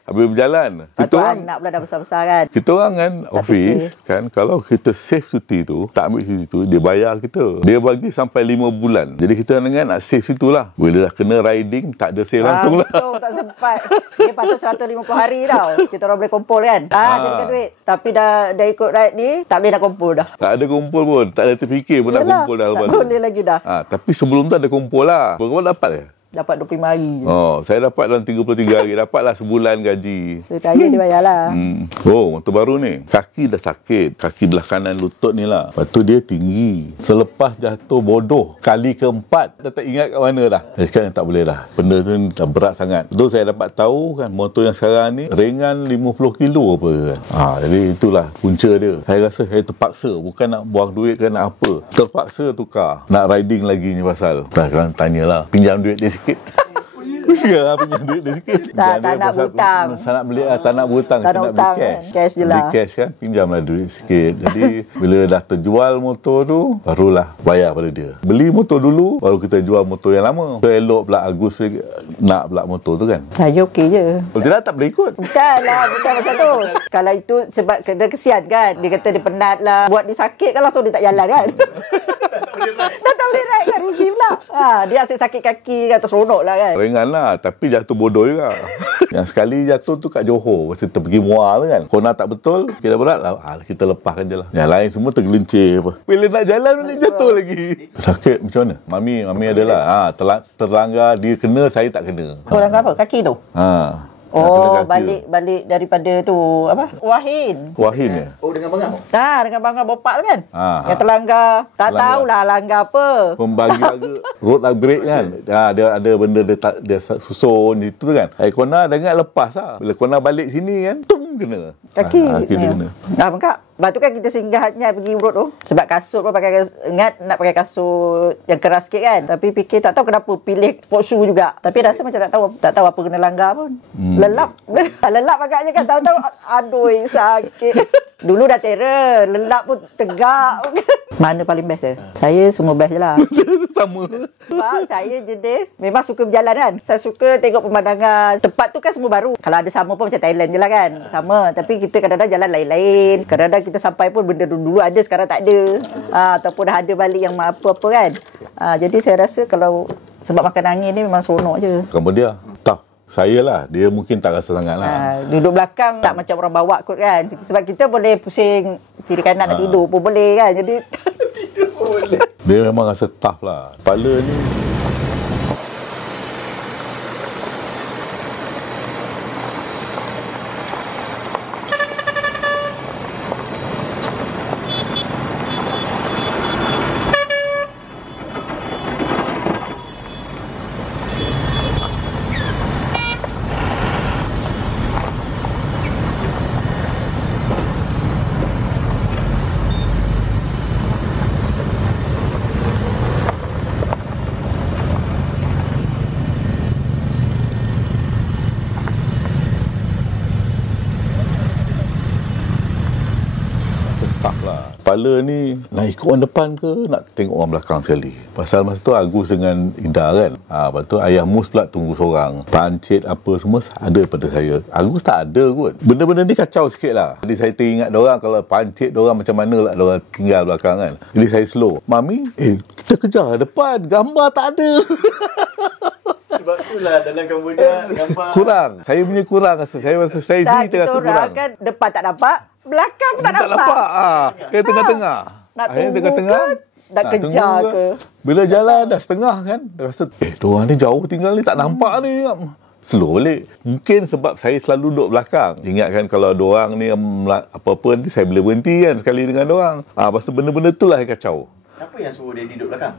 Habis berjalan. Lepas tu anak pula dah besar-besar kan. Kita orang kan office kan, kalau kita save cuti tu, tak ambil cuti tu, dia bayar kita. Dia bagi sampai 5 bulan. Jadi kita dengan nak save situ lah. Bila dah kena riding, tak ada save langsung lah. Tak sempat. Dia patut 150 hari tau. Kita orang boleh kumpul kan. Jadikan duit. Tapi dah ikut ride ni, tak boleh nak kumpul dah. Tak ada kumpul pun. Tak ada terfikir pun nak kumpul dah. Tak boleh lagi dah. Tapi sebelum tu ada kumpul lah. Berapa dapat ya? Dapat 25 hari. Saya dapat dalam 33 hari. Dapatlah sebulan gaji. Saya dia bayar lah. Motor baru ni. Kaki dah sakit. Kaki belah kanan lutut ni lah. Lepas tu dia tinggi. Selepas jatuh bodoh. Kali keempat. Dah tak ingat kat mana dah. Sekarang tak boleh dah. Benda tu dah berat sangat. Betul saya dapat tahu kan. Motor yang sekarang ni ringan 50 kilo apa kan. Jadi itulah punca dia. Saya rasa saya terpaksa. Bukan nak buang duit ke nak apa. Terpaksa tukar. Nak riding lagi ni pasal. Sekarang tanyalah. Pinjam duit dia sikit. Ya, pinjam duit dia sikit. Tak nak hutang. Tak nak beli, tak nak berhutang. Tak nak hutang beli cash. Kan? Cash je lah. Beli cash kan, pinjamlah duit sikit. Jadi, bila dah terjual motor tu, barulah bayar pada dia. Beli motor dulu, baru kita jual motor yang lama. So, elok pula Agus nak pula motor tu kan. Saya okey je. Kalau tidak, tak boleh ikut. Bukan macam tu. Kalau itu sebab dia kesian kan. Dia kata dia penat lah. Buat dia sakit kan langsung dia tak jalan kan. Dah tak boleh ride kan. Rugi pula. Dia asyik sakit kaki kan. Terseronok lah kan. Ringan lah. Tapi jatuh bodoh juga. Yang sekali jatuh tu kat Johor. Masa kita pergi Muar tu kan. Kona tak betul. Kita berat lah. Kita lepaskan je lah. Yang lain semua tergelincir apa. Bila nak jalan boleh jatuh lagi. Sakit macam mana? Mami adalah. Terlanggar. Dia kena, saya tak kena. Orang apa? Kaki tu? Balik daripada tu apa? Wahin ya? Dengan bangang? Dengan bangang bopak kan? Yang terlanggar. Tak tahulah langgar apa. Pembagi road upgrade kan. Dia ada benda dia susun itu kan. Kona dengar lepas lah. Bila Kona balik sini kan, kena. Kaki dia kena. Bengkak. Lepas tu kan kita singgahnya pergi road tu. Sebab kasut pun pakai, ingat nak pakai kasut yang keras sikit kan. Tapi fikir tak tahu kenapa pilih sport shoe juga. Tapi rasa macam tak tahu apa kena langgar pun. Lelap agaknya kan. Tahu-tahu aduh sakit. Dulu dah terror. Lelap pun tegak. Mana paling best dia? Saya semua best je lah. Sama. Sebab saya jenis memang suka berjalan kan. Saya suka tengok pemandangan. Tempat tu kan semua baru. Kalau ada sama pun macam Thailand je lah kan. Sama. Tapi kita kadang-kadang jalan lain-lain. Kadang-kadang kita sampai pun benda dulu ada, sekarang tak ada. Ataupun dah ada balik yang apa-apa kan. Jadi saya rasa kalau sebab makan angin ni memang seronok je. Kamu dia? Tak. Saya lah. Dia mungkin tak rasa sangat lah. Duduk belakang tak macam orang bawa kot kan. Sebab kita boleh pusing kiri kanan nak tidur pun boleh kan. Jadi tidur pun boleh. Dia memang rasa tough lah. Kepala ni kepala ni nak ikut orang depan ke nak tengok orang belakang sekali. Pasal masa tu Agus dengan Ida kan. Lepas tu ayah Mus pula tunggu seorang. Pancit apa semua ada pada saya. Agus tak ada kot. Benda-benda ni kacau sikit lah. Jadi saya teringat diorang kalau pancit diorang macam mana lah diorang tinggal belakang kan. Jadi saya slow. Mami, kita kejar depan. Gambar tak ada. Sebab itulah dalam Cambodia gambar kurang. Saya punya kurang rasa. Saya sendiri terasa kurang. Kan depan tak nampak, belakang pun tak nampak. Tengah-tengah. Nak tunggu tengah, nak kejar ke. Bila jalan dah setengah kan, dah rasa diorang ni jauh tinggal ni tak nampak ni. Slow balik. Mungkin sebab saya selalu duduk belakang. Ingatkan kalau diorang ni apa-apa nanti saya boleh berhenti kan sekali dengan diorang. Lepas tu benda-benda tu lah yang kacau. Siapa yang suruh dia duduk belakang?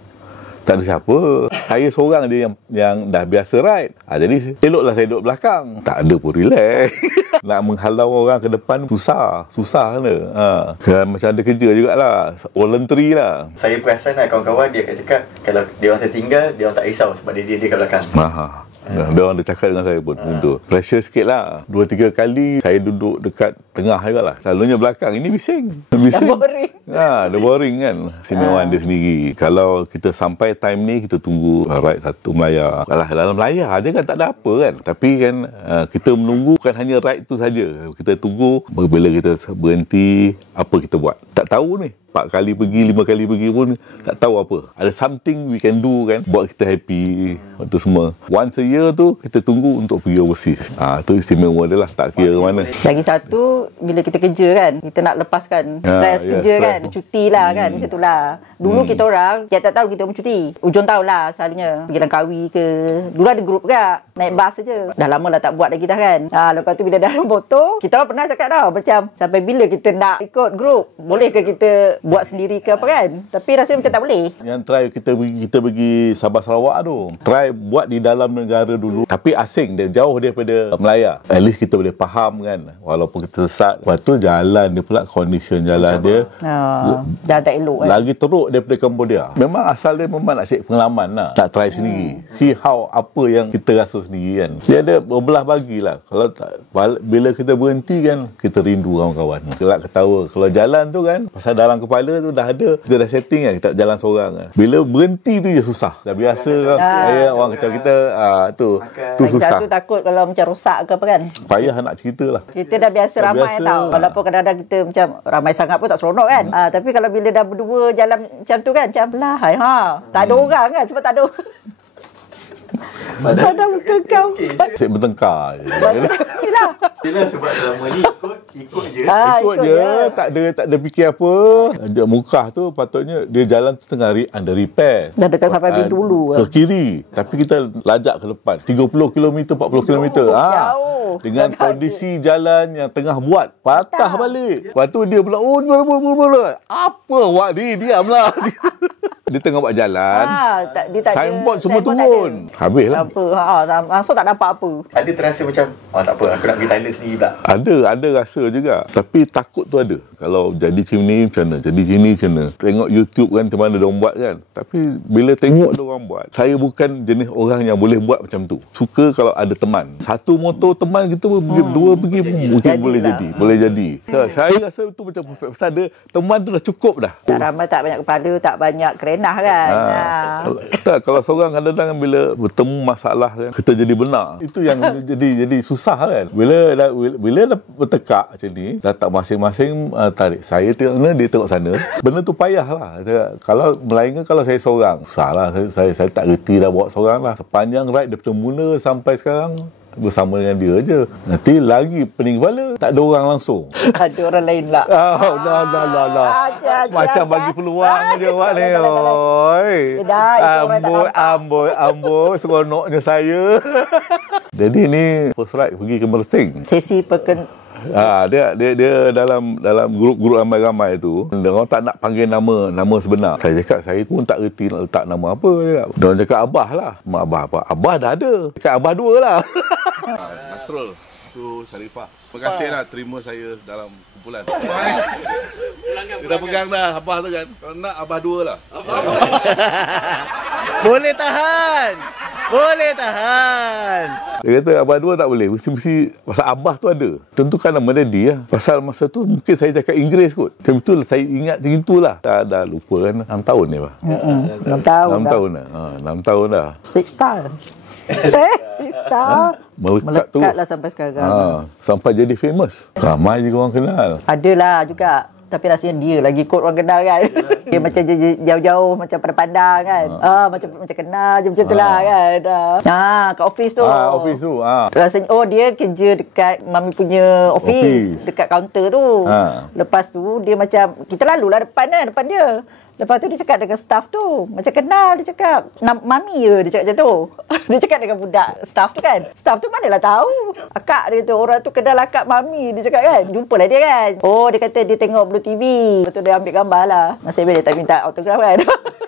Tak ada siapa. Saya seorang dia yang dah biasa ride. Jadi eloklah saya duduk belakang. Tak ada pun relax. Nak menghalau orang ke depan susah kena. Kan macam ada kerja jugalah. Voluntary lah. Saya perasan lah kawan-kawan dia akan cakap kalau dia orang tertinggal, dia orang tak risau sebab dia kat belakang. Dia orang ada cakap dengan saya pun. Pressure sikit lah. 2-3 kali saya duduk dekat tengah jugalah. Selalunya belakang. Ini bising. Dah boring. Dah boring kan. Simeuan dia sendiri. Kalau kita sampai time ni, kita tunggu ride satu melayar. Alah, dalam melayar je kan tak ada apa kan. Tapi kan kita menunggu bukan hanya ride tu saja. Kita tunggu bila kita berhenti, apa kita buat. Tak tahu ni. 4 kali pergi, 5 kali pergi pun tak tahu apa. Ada something we can do kan, buat kita happy. Itu semua. Once a year tu, kita tunggu untuk pergi overseas. Itu istimewa dia lah. Tak kira mana. Lagi satu, bila kita kerja kan, kita nak lepaskan stres kerja kan. Cuti lah kan, macam tu lah. Dulu kita orang, kita tak tahu kita bercuti. Ujung tahun lah selalunya. Pergi Langkawi ke. Dulu ada grup juga. Naik bas saja. Dah lama lah tak buat lagi dah kan. Lepas tu bila dalam motor, kita orang pernah cakap tau. Macam, sampai bila kita nak ikut grup? Boleh ke kita buat sendiri ke apa kan? Tapi rasanya macam tak boleh. Yang try kita pergi Sabah Sarawak tu, try buat di dalam negara dulu, tapi asing dia, jauh daripada Melaya. At least kita boleh faham kan, walaupun kita sesat. Lepas tu jalan dia pula, condition jalan dia dah tak elok kan? lagi teruk daripada Cambodia. Memang asal dia memang nak cek pengalaman lah, tak try sendiri, see how apa yang kita rasa sendiri kan. Dia ada berbelah bagilah. Kalau tak, bila kita berhenti kan, kita rindu kawan-kawan, kelak ketawa. Kalau jalan tu kan, pasal dalam kepala tu dah ada, kita dah setting kan, kita jalan seorang kan. Bila berhenti tu je susah. Dah biasa kan. Orang kata kita tu susah. Satu takut kalau macam rosak ke apa kan. Payah nak cerita lah. Kita dah biasa dah ramai biasa. tau. Walaupun kadang-kadang kita macam ramai sangat pun tak seronok kan. Tapi kalau bila dah berdua jalan macam tu kan, macam lahai tak ada orang kan, sebab tak ada pada muka kau. Asyik bertengkar je. Yelah, sebab selama ni ikut je. Ikut je. Tak ada fikir apa. Dia Mukah tu patutnya dia jalan tu tengah under repair. Dah dekat sampai pintu dulu. Ke kiri. Tapi kita lajak ke depan. 30 km, 40 km. Jauh. Dengan kondisi jalan yang tengah buat. Patah balik. Lepas tu dia pula, apa awak ni? Diamlah. Dia tengah buat jalan. Dia tak signboard ada, semua turun. Habislah. Langsung tak nampak apa. Ada terasa macam, tak apa, aku nak pergi Thailand sendiri pula. Ada rasa juga. Tapi takut tu ada. Kalau jadi macam ni, macam mana? Jadi sini, macam mana? Tengok YouTube kan, macam mana diorang buat kan. Tapi bila tengok diorang buat, saya bukan jenis orang yang boleh buat macam tu. Suka kalau ada teman. Satu motor teman kita berdua pergi, mungkin boleh jadi. Boleh jadi. Saya rasa tu macam perfect. Pasal ada teman tu dah cukup dah. Tak ramai, tak banyak kepala, tak banyak kerenah kan. Kalau seorang kadang-kadang bila bertemu masalah kan, kita jadi benar. Itu yang jadi susah kan. Bila dah bertekak macam ni, dah tak masing-masing tarik. Saya tengok sana, dia tengok sana. Benda tu payah lah. Kalau melainkan kalau saya seorang, susah lah. Saya tak reti dah bawa seorang lah. Sepanjang ride daripada mula sampai sekarang, bersama dengan dia je. Nanti lagi pening kepala, tak ada orang langsung. Ada orang lain lah. Macam bagi peluang je awak ni. Amboi, seronoknya saya. Jadi ni first ride pergi ke Mersing. Sesi Dia dalam grup-grup ramai-ramai tu, dia orang tak nak panggil nama sebenar. Saya cakap saya pun tak reti nak letak nama apa. Dia orang cakap Abah lah. Mak Abah apa? Abah dah ada. Cakap Abah 2 lah. Nasrul tu Sarifah. Terima kasih lah terima saya dalam kumpulan. Dia dah pegang dah Abah tu kan. Kalau nak Abah 2 lah. Boleh tahan. Dia kata Abah 2 tak boleh. Mesti pasal Abah tu ada. Tentukan nama dia lah. Pasal masa tu mungkin saya cakap Inggeris kot. Macam tu saya ingat macam itulah. Dah lupa kan. 6 tahun ni Pak. 6 tahun 6 tahun dah. 6 tahun dah. 6 star. 6 star. Melekat lah sampai sekarang. Sampai jadi famous. Ramai je orang kenal. Adalah juga. Tapi rasanya dia lagi kot orang kenal kan. Dia macam jauh-jauh, macam pandang kan. Macam kenal je macam tu lah kan. Kat office tu. Office tu. Rasanya, dia kerja dekat mami punya office. Dekat kaunter tu. Lepas tu, dia macam, kita lalulah depan dia. Lepas tu dia cakap dengan staff tu, macam kenal, dia cakap, mami je, dia cakap macam tu. Dia cakap dengan budak staff tu kan. Staff tu manalah tahu. Akak dia tu, orang tu kenal akak mami, dia cakap kan. Jumpalah dia kan. Dia kata dia tengok Blue TV. Lepas tu dia ambil gambar lah. Nasib baik dia tak minta autograf kan.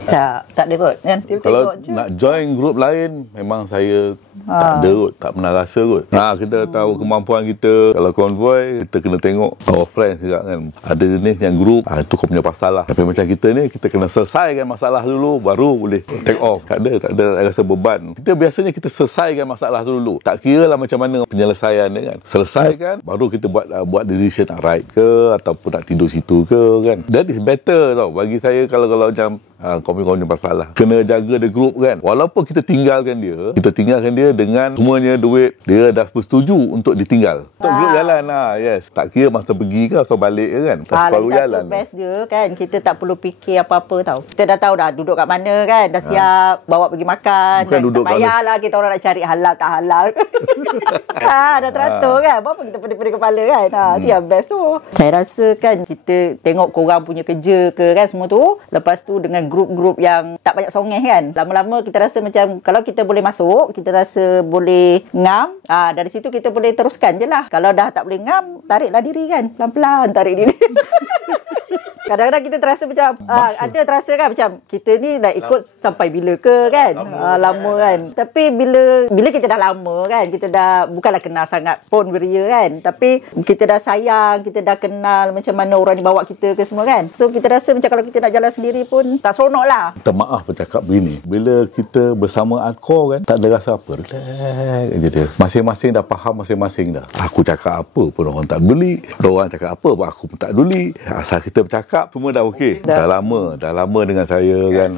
Tak ada kot kan. Dia Kalau tengok je. nak join grup lain, memang saya tak ada kot, tak pernah rasa kot. Kita tahu kemampuan kita. Kalau konvoi, kita kena tengok our friends juga kan. Ada jenis yang grup, itu kau punya pasal lah. Tapi macam kita ni, kita kena selesaikan masalah dulu, baru boleh take off. Tak ada rasa beban. Biasanya kita selesaikan masalah dulu. Tak kira lah macam mana penyelesaian dia kan. Selesaikan, baru kita buat decision nak ride ke, ataupun nak tidur situ ke kan. That is better tau. Bagi saya kalau macam kau punya masalah, kena jaga the group kan. Walaupun kita tinggalkan dia dengan semuanya duit, dia dah bersetuju untuk ditinggal. Untuk grup jalan lah, yes. Tak kira masa pergi ke atau balik ke kan. Selalu jalan. Best dia kan, kita tak perlu fikir apa-apa tau. Kita dah tahu dah duduk kat mana kan, dah siap bawa pergi makan. Bukan kan? duduk Tak payahlah kita orang nak cari halal tak halal. Dah teratur kan. Berapa kita pedih-pedih kepala kan. Itu yang best tu. Saya rasa kan kita tengok korang punya kerja ke kan semua tu. Lepas tu dengan grup-grup yang tak banyak songeh kan. Lama-lama kita rasa macam kalau kita boleh masuk, kita rasa boleh ngam. Dari situ kita boleh teruskan je lah. Kalau dah tak boleh ngam, tariklah diri kan. Pelan-pelan tarik diri. Kadang-kadang kita terasa macam ada terasa kan macam kita ni nak ikut sampai bila ke kan. Lama kan. Tapi bila kita dah lama kan, kita dah bukanlah kenal sangat pun beria kan, tapi kita dah sayang, kita dah kenal macam mana orang ni bawa kita ke semua kan. So kita rasa macam kalau kita nak jalan sendiri pun tak seronok lah. Minta maaf bercakap begini. Bila kita bersama Adcore kan, tak ada rasa apa. Relax je dia. Masing-masing dah faham masing-masing dah. Aku cakap apa pun orang tak peduli. Orang cakap apa pun aku pun tak peduli. Asal kita bercakap, semua dah okey. Dah lama dengan saya kan.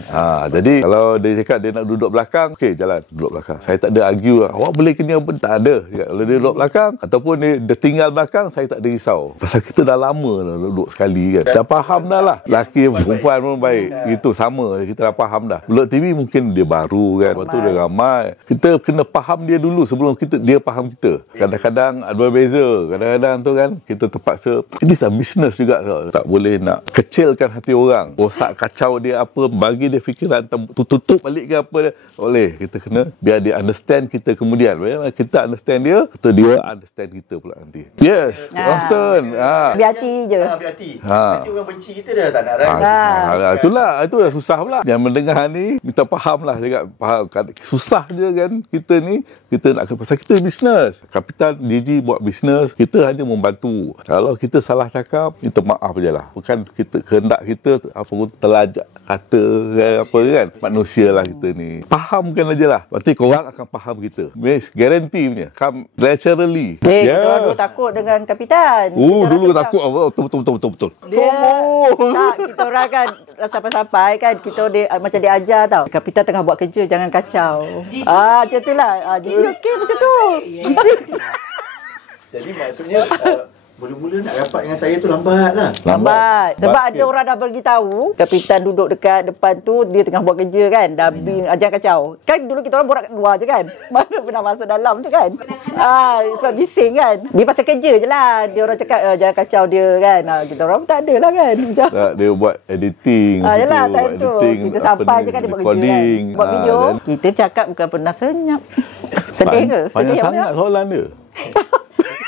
Jadi kalau dia cakap dia nak duduk belakang, okey jalan duduk belakang. Saya tak ada argue. Awak boleh kena pun tak ada. Kalau dia duduk belakang ataupun dia tinggal belakang, saya tak ada risau. Pasal kita dah lama dah duduk sekali kan. Dah faham dah lah. Laki perempuan pun baik. Itu sama. Kita dah faham dah. Bulat TV mungkin dia baru kan. Lepas tu dia ramai. Kita kena faham dia dulu sebelum dia faham kita. Kadang-kadang ada berbeza. Kadang-kadang tu kan kita terpaksa. Ini business juga tau. Tak boleh nak kecilkan hati orang. Rosak kacau dia apa. Bagi dia fikiran tutup balik ke apa dia. Boleh. Kita kena biar dia understand kita kemudian. Kita understand dia. Atau dia understand kita pula nanti. Yes. Constant. Biar hati je. Biar hati. Nanti orang benci kita dah tak nak Itulah. Itu dah susah pula. Yang mendengar ni minta faham lah. Faham. Susah je kan kita ni. Kita nak pasal kita bisnes. Kapital DG buat bisnes. Kita hanya membantu. Kalau kita salah cakap, minta maaf je lah. Bukan kita kehendak kita apa pun terlajak kata apa kan. Manusia lah kita ni. Fahamkan aja lah. Nanti korang akan faham kita. Guarantee punya. Come naturally. Kita orang dulu takut dengan Kapitan. Dulu takut. Betul. Dia tak, kita orang kan sampai-sampai kan kita macam dia ajar tau. Kapitan tengah buat kerja, jangan kacau. Macam tu lah. Jadi okey macam tu. Jadi maksudnya mula-mula nak rapat dengan saya tu lambat lah. Lambat. Sebab ada orang dah beritahu Kapitan duduk dekat depan tu, dia tengah buat kerja kan. Dah jangan kacau. Kan dulu kita orang borak kat luar je kan. Mana pernah masuk dalam tu kan. Sebab bising kan. Dia pasal kerja je lah. Dia orang cakap jangan kacau dia kan. Kita orang pun tak ada lah kan. Tak, dia buat editing. Yelah time tu. Kita sampai je kan dia buat kerja kan. Buat video. Kita cakap bukan pernah senyap. Sedih ke? Panjang sangat soalan dia.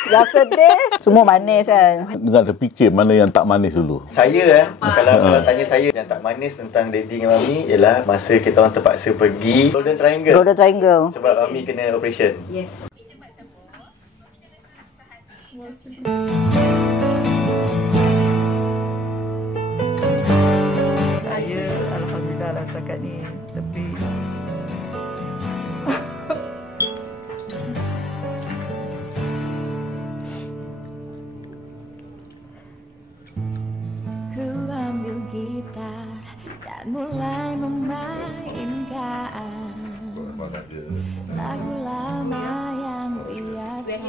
Dah sedih. Semua manis kan. Dengan terfikir mana yang tak manis dulu. Saya kalau tanya saya yang tak manis tentang Daddy dengan Mami ialah masa kita orang terpaksa pergi Golden Triangle. Sebab Mami kena operation. Yes. Saya alhamdulillah lah setakat ni. Tapi mulai memainkan lagu lama yang biasa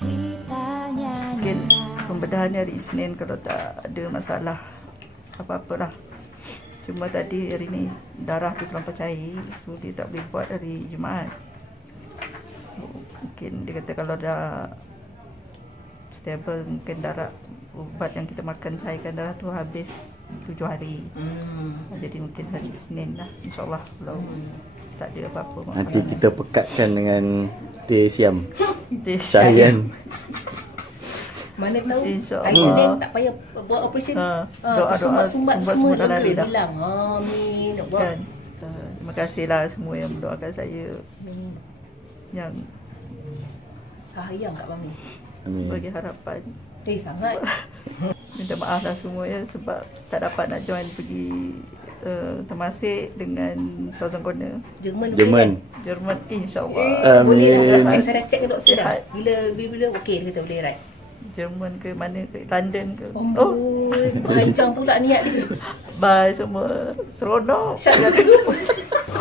kita nyanyikan. mungkin pembedahan hari Isnin kalau tak ada masalah apa-apalah. Cuma tadi hari ni darah tu terlampau cair, so dia tak boleh buat hari Jumaat. Mungkin dia kata kalau dah stable, mungkin darah ubat yang kita makan cairkan darah tu habis 7 hari. Jadi mungkin hari Isnin lah, insyaAllah. Kalau tak ada apa-apa. Nanti kita pekatkan dengan teh siam. Teh Cairan. Mana tahu InsyaAllah. hari Senin tak payah buat operation. Doa-doa semua dah lari dah. hilang. Amin. Allah. Kan? Terima kasihlah semua yang mendoakan saya. Yang Sayang Kak Mami. bagi harapan. Sangat. Minta maaf lah semua ya sebab tak dapat nak join pergi Temasek dengan Thousand Corner. Jerman. Jerman insyaAllah. Boleh lah. Saya dah check ke doktor dah. Sihat. Bila okey dia kata boleh ride. Jerman ke mana ke London ke. Panjang pula niat dia. Bye semua. Seronok.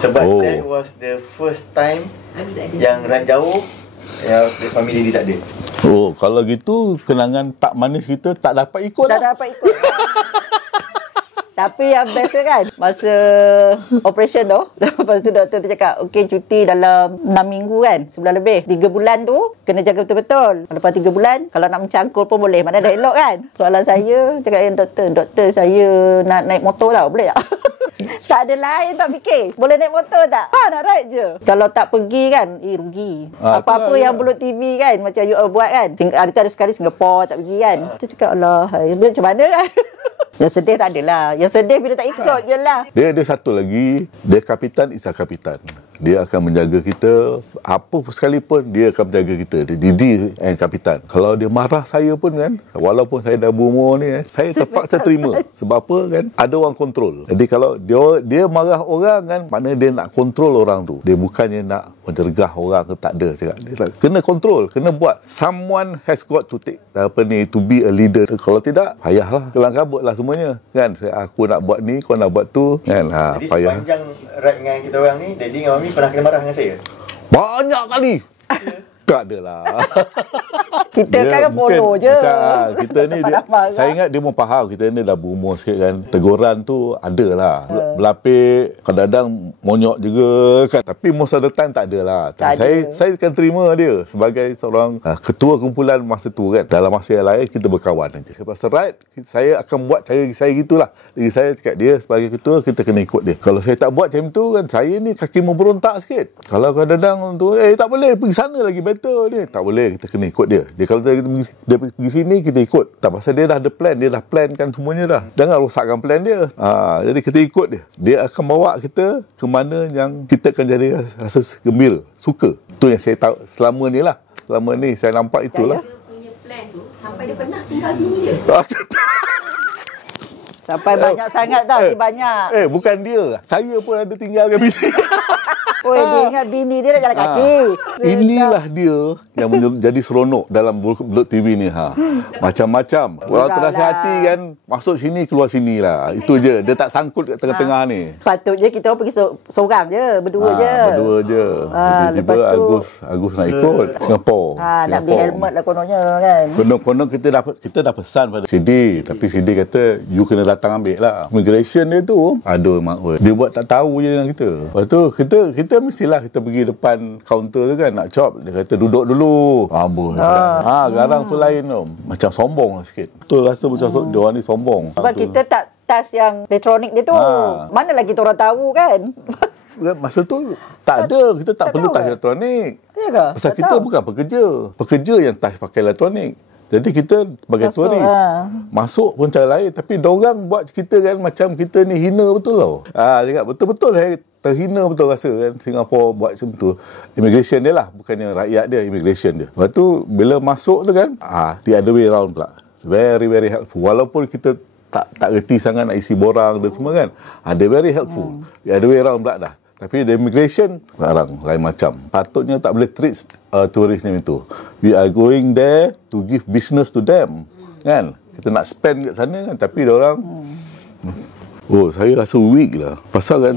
Sebab that was the first time yang ride jauh yang family dia tak ada. Oh, kalau gitu kenangan tak manis kita tak dapat ikut Tak lah. dapat ikut. Tapi yang best kan masa operation tu, lepas tu doktor tu cakap okey cuti dalam 6 minggu kan, sebulan lebih. 3 bulan tu kena jaga betul-betul. Lepas 3 bulan kalau nak mencangkul pun boleh, mana dah elok kan. Soalan saya cakap dengan doktor saya nak naik motor tau, boleh tak? Tak ada lain tak fikir. Boleh naik motor tak? Nak ride je. Kalau tak pergi kan, rugi. Apa-apa yang Bulut TV kan, macam you all buat kan. Ada sekali Singapura tak pergi kan. Kita cakap Allah, macam mana kan? Yang sedih tak adalah. Yang sedih bila tak ikut je lah. Dia ada satu lagi, dia kapitan Isa kapitan. Dia akan menjaga kita, apa sekalipun dia akan menjaga kita. Dia Didi and kapitan. Kalau dia marah saya pun kan, walaupun saya dah berumur ni, saya terpaksa terima. Sebab apa kan? Ada orang kontrol. Jadi kalau dia marah orang kan, mana dia nak kontrol orang tu. Dia bukannya nak menjergah orang ke, tak ada. Dia kena kontrol, kena buat. Someone has got to take to be a leader. Kalau tidak, payahlah. Kelang kabut lah semuanya. Kan? Aku nak buat ni, kau nak buat tu. Kan? Jadi Payah. sepanjang ride dengan kita orang ni, Daddy dengan Mami pernah kena marah dengan saya? Banyak kali. Tak adalah. Kita kan follow je. Macam, kita ni saya ingat dia pun faham kita ni dah berumur sikit kan. Teguran tu ada lah. Berlapik, kadang-kadang monyok juga kan. Tapi most of the time tak ada lah. Saya akan terima dia sebagai seorang ketua kumpulan masa tu kan. Dalam masa yang lain kita berkawan aja. Lepas ride, saya akan buat cara saya gitulah. Jadi saya cakap dia sebagai ketua kita kena ikut dia. Kalau saya tak buat macam tu kan, saya ni kaki memberontak sikit. Kalau kadang-kadang tu tak boleh pergi sana lagi better ni. Tak boleh, kita kena ikut dia. Dia kalau dia pergi sini kita ikut. Tak pasal dia dah ada plan, dia dah plankan semuanya dah. Jangan rosakkan plan dia. Jadi kita ikut dia. Dia akan bawa kita ke mana yang kita akan jadi rasa gembira, suka. Itu yang saya tahu selama ni lah. Selama ni saya nampak itulah. Dia punya plan tu sampai dia pernah tinggal bini dia. Sampai banyak sangat tau, banyak. Bukan dia. Saya pun ada tinggal dengan bini. Dia ingat bini dia dah jalan kaki. Inilah dia yang menjadi seronok dalam Bulut TV ni. Macam-macam. Kalau terasa hati kan, masuk sini, keluar sini lah. Itu je. Dia tak sangkut kat tengah-tengah ni. Patutnya kita pergi seorang je, berdua je. Berdua je. Tiba-tiba Agus nak ikut Singapura. Nak beli helmet lah kononnya kan. Konon kita dah pesan pada CD. Tapi CD kata, you kena datang ambil lah. Immigration dia tu, aduh mak, dia buat tak tahu je dengan kita. Lepas tu, kita mestilah kita pergi depan kaunter tu kan, nak chop. Dia kata, duduk dulu. Garang tu lain tu. Macam sombong lah sikit. Betul rasa macam dia orang ni sombong. Sebab kita tak touch yang elektronik dia tu. Manalah kita orang tahu kan. Masa tu tak ada. Kita tak perlu touch elektronik. Ya ke? Pasal kita bukan pekerja. Pekerja yang touch pakai elektronik. Jadi kita sebagai turis masuk pun cara lain. Tapi diorang buat kita kan macam kita ni hina betul tau. Cakap betul-betul saya terhina betul rasa kan. Singapura buat macam tu. Immigration dia lah, bukannya rakyat dia, immigration dia. Lepas tu bila masuk tu kan, dia ada way around pula. Very very helpful. Walaupun kita tak reti sangat nak isi borang dan semua kan. Dia very helpful. Dia ada way around pula dah. Tapi the immigration larang, lain macam. Patutnya tak boleh treat turis ni itu. We are going there to give business to them. Kan? Kita nak spend kat sana kan, tapi dia orang saya rasa weak lah. Pasal kan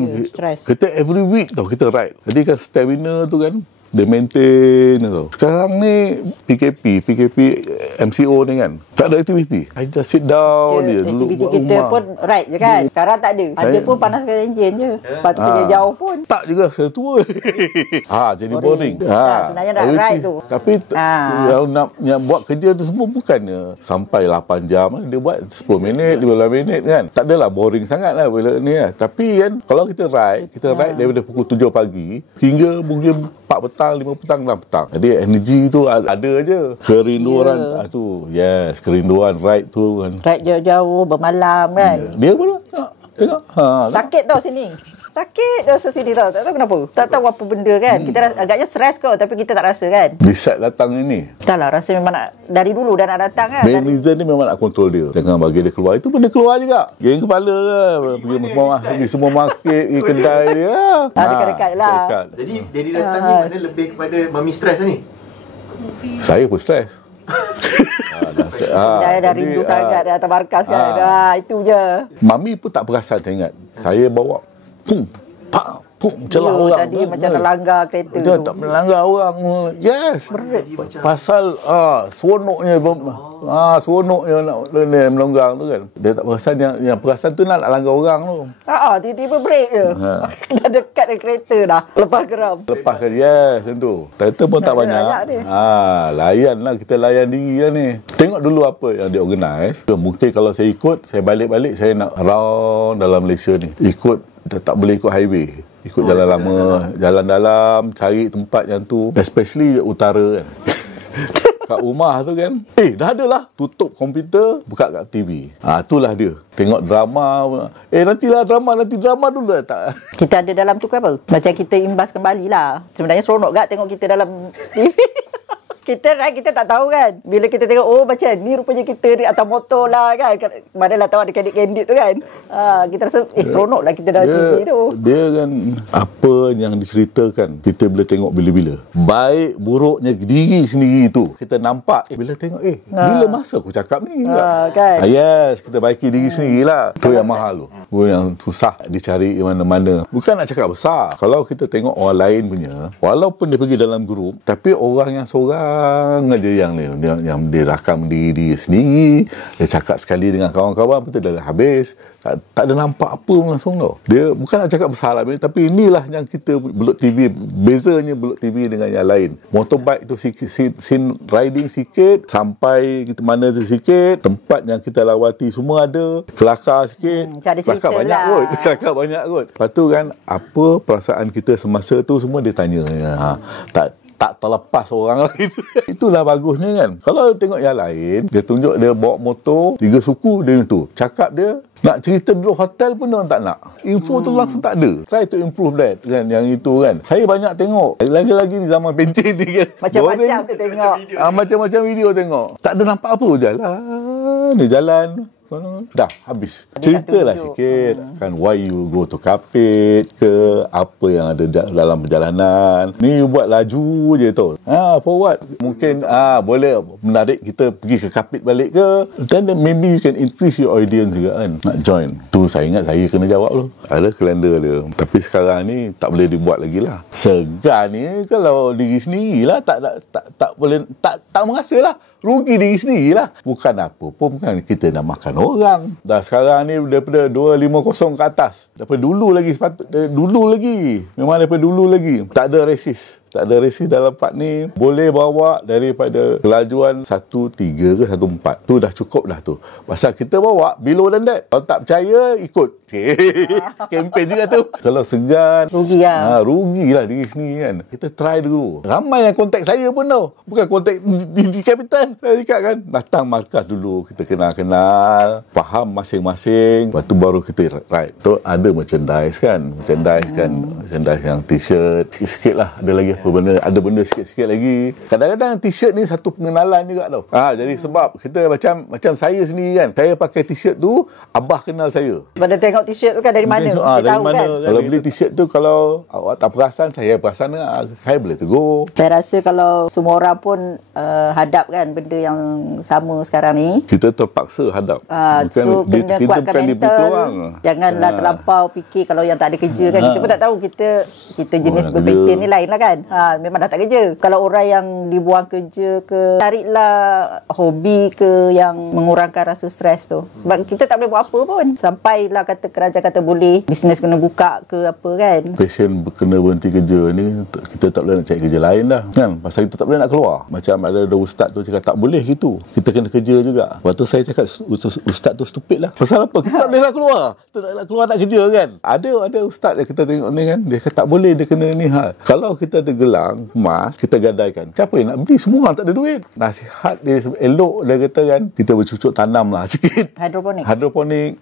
kita every week tau kita ride. Jadi kan stamina tu kan dia maintain tau. Sekarang ni PKP MCO ni kan tak ada aktiviti. I just sit down dia dulu. Aktiviti kita pun ride je kan. Sekarang tak ada. Ada pun panaskan enjin je. Lepas tu kerja jauh pun. Tak juga, saya tua. Jadi boring. Sebenarnya nak ride tu. Tapi yang nak buat kerja tu semua bukannya sampai 8 jam. Dia buat 10 minit, 15 minit kan. Tak adalah boring sangat lah bila ni lah. Tapi kan kalau kita ride daripada pukul 7 pagi hingga mungkin 4 petang, 5 petang, 6 petang. Jadi energi tu ada je. Kerinduan tu. Yes, kerinduan ride tu kan. Ride jauh-jauh, bermalam kan. Dia pun tengok. Sakit tau sini. Sakit rasa sini tau. Tak tahu kenapa. Tak tahu apa benda kan. Kita rasa, agaknya stres kot tapi kita tak rasa kan. Decide datang ni. Tak lah, rasa memang nak, dari dulu dah nak datang kan. Ben Nizam ni memang nak kontrol dia. Jangan bagi dia keluar. Itu pun dia keluar juga. Geng kepala kan. Pergi semua market, pergi kedai dia. Dekat-dekat lah. Dekat. Jadi Daddy datang ni mana lebih kepada Mami stres ni? Saya pun stres. Dah rindu sangat dah atas markas kan. Itu je. Mami pun tak perasan, saya ingat. Saya bawa celah orang. Tadi macam nak langgar kereta dia tu. tak melanggar orang. Yes. Pasal seronoknya seronoknya nak melonggar tu kan. Dia tak perasan yang perasan tu nak langgar orang tu. Tiba-tiba break je. Dah dekat dengan kereta dah. Lepas geram. Lepaskan yes tentu. Kereta pun tak banyak. Layan lah, kita layan diri lah ni. Tengok dulu apa yang dia organize. Mungkin kalau saya ikut, saya balik-balik saya nak round dalam Malaysia ni. Dia tak boleh ikut highway. Ikut jalan lama, jalan dalam, cari tempat yang tu. Especially utara kan. Kat rumah tu kan, dah ada lah. Tutup komputer, buka kat TV. Itulah dia. Tengok drama. Nantilah drama, nanti drama dulu lah. Tak. Kita ada dalam tu ke apa? Macam kita imbas kembali lah. Sebenarnya seronok tak tengok kita dalam TV. Kita tak tahu kan. Bila kita tengok, macam ni rupanya kita atas motor lah kan. Manalah tahu ada kandik-kandik tu kan. Kita rasa, seronok lah kita dalam TV tu. Dia kan, apa yang diceritakan, kita boleh tengok bila-bila. Baik, buruknya diri sendiri tu. Kita nampak, bila tengok, bila masa aku cakap ni? Kan? Yes, kita baiki diri sendiri lah. Tu yang mahal tu. Yang susah dicari mana-mana. Bukan nak cakap besar. Kalau kita tengok orang lain punya, walaupun dia pergi dalam grup, tapi orang yang seorang aja yang dia rakam diri dia sendiri, dia cakap sekali dengan kawan-kawan betul dah habis, tak ada nampak apa langsung tau. Dia bukan nak cakap besar lah, tapi inilah yang kita Belut TV, bezanya Belut TV dengan yang lain. Motorbike tu scene riding sikit, sampai kita mana tu sikit, tempat yang kita lawati semua ada, kelakar sikit, kelakar banyak kot, kelakar banyak kot. Lepas tu kan, apa perasaan kita semasa tu semua dia tanya. Tak terlepas orang lain. Itulah bagusnya kan. Kalau tengok yang lain, dia tunjuk dia bawa motor 3 suku dia tu. Cakap dia nak cerita dulu hotel pun dia tak nak. Info tu langsung tak ada. Try to improve that kan, yang itu kan. Saya banyak tengok. Lagi-lagi ni zaman pencen ni kan. Macam-macam tu tengok. Macam-macam video tengok. Tak ada nampak apa, jalan. Dia jalan. Dah habis. Ceritalah sikit kan, why you go to Kapit ke, apa yang ada dalam perjalanan ni. Buat laju je tu. For what? Mungkin boleh menarik kita pergi ke Kapit balik ke. Then maybe you can increase your audience juga kan, nak join. Tu saya ingat saya kena jawab tu. Ada kalender dia. Tapi sekarang ni tak boleh dibuat lagi lah. Segan ni kalau diri sendiri lah, tak boleh, tak merasa lah. Rugi diri sendiri lah. Bukan apa pun kan kita nak makan orang. Dah sekarang ni daripada 250 ke atas. Daripada dulu lagi memang daripada dulu lagi. Tak ada resis. Tak ada resis dalam part ni. Boleh bawa daripada kelajuan 1.3 ke 1.4. Tu dah cukup dah tu. Pasal kita bawa below than that. Kalau tak percaya, ikut. Kempen juga tu. Kalau segan, rugi lah. Rugilah diri sendiri kan. Kita try dulu. Ramai yang kontak saya pun tau. Bukan kontak DJ Kapitan. Saya cakap kan, datang markas dulu. Kita kenal-kenal. Faham masing-masing. Lepas tu baru kita ride. Tu ada merchandise kan. Merchandise yang t-shirt. Sikit-sikit lah. Ada lagi apa benda. Ada benda sikit-sikit lagi. Kadang-kadang t-shirt ni satu pengenalan juga tau. Jadi sebab kita macam saya sendiri kan. Saya pakai t-shirt tu, Abah kenal saya. Pada tengok t-shirt tu kan dari mana? Dari mana kan? Kalau beli t-shirt tu, kalau awak tak perasan, saya perasan, saya boleh tegur. Saya rasa kalau semua orang pun hadap kan benda yang sama sekarang ni, kita terpaksa hadap. So kena kuatkan mental. Janganlah terlampau fikir kalau yang tak ada kerja kan. Kita pun tak tahu kita jenis berpencen ni lain lah kan. Memang dah tak kerja. Kalau orang yang dibuang kerja ke, carilah hobi ke yang mengurangkan rasa stres tu. Sebab kita tak boleh buat apa pun. Sampailah kata kerajaan kata boleh, bisnes kena buka ke apa kan. Pasien kena berhenti kerja ni, kita tak boleh nak cari kerja lain dah kan. Pasal kita tak boleh nak keluar. Macam ada ustaz tu cakap tak boleh gitu. Kita kena kerja juga. Lepas tu saya cakap ustaz tu stupid lah. Pasal apa? Kita tak boleh nak keluar. Kita tak nak kerja kan. Ada ustaz yang kita tengok ni kan, dia kata tak boleh, dia kena ni. Kalau kita gelang emas kita gadaikan. Siapa yang nak beli? Semua orang tak ada duit. Nasihat dia elok dia kata kan, kita bercucuk tanam lah sikit. Hidroponik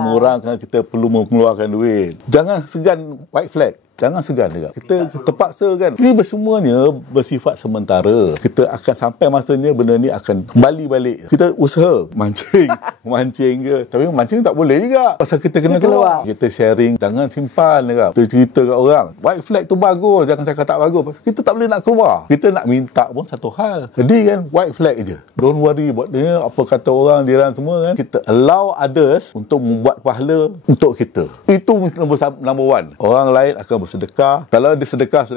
murahkan kita perlu mengeluarkan duit. Jangan segan white flag. Jangan segan juga. Kita terpaksa kan. Ini semuanya bersifat sementara. Kita akan sampai masanya benda ni akan kembali balik. Kita usaha mancing ke. Tapi mancing tak boleh juga. Pasal kita kena keluar. Kita sharing. Jangan simpan juga. Kita cerita kat orang. White flag tu bagus. Jangan cakap tak bagus. Pasal kita tak boleh nak keluar. Kita nak minta pun satu hal. Jadi kan white flag je. Don't worry buat dia. Apa kata orang, jiran semua kan. Kita allow others untuk membuat pahala untuk kita. Itu number one. Orang lain akan bersedekah. Kalau dia sedekah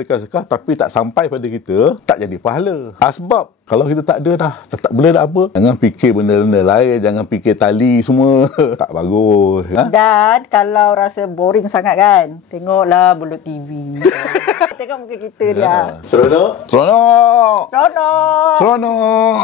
tapi tak sampai pada kita, tak jadi pahala. Sebab kalau kita tak ada dah, tak boleh dah apa. Jangan fikir benda-benda lain, jangan fikir tali semua. Tak bagus. Dan kalau rasa boring sangat kan, tengoklah Bulut TV. Tengok muka kita dia. Seronok. Seronok.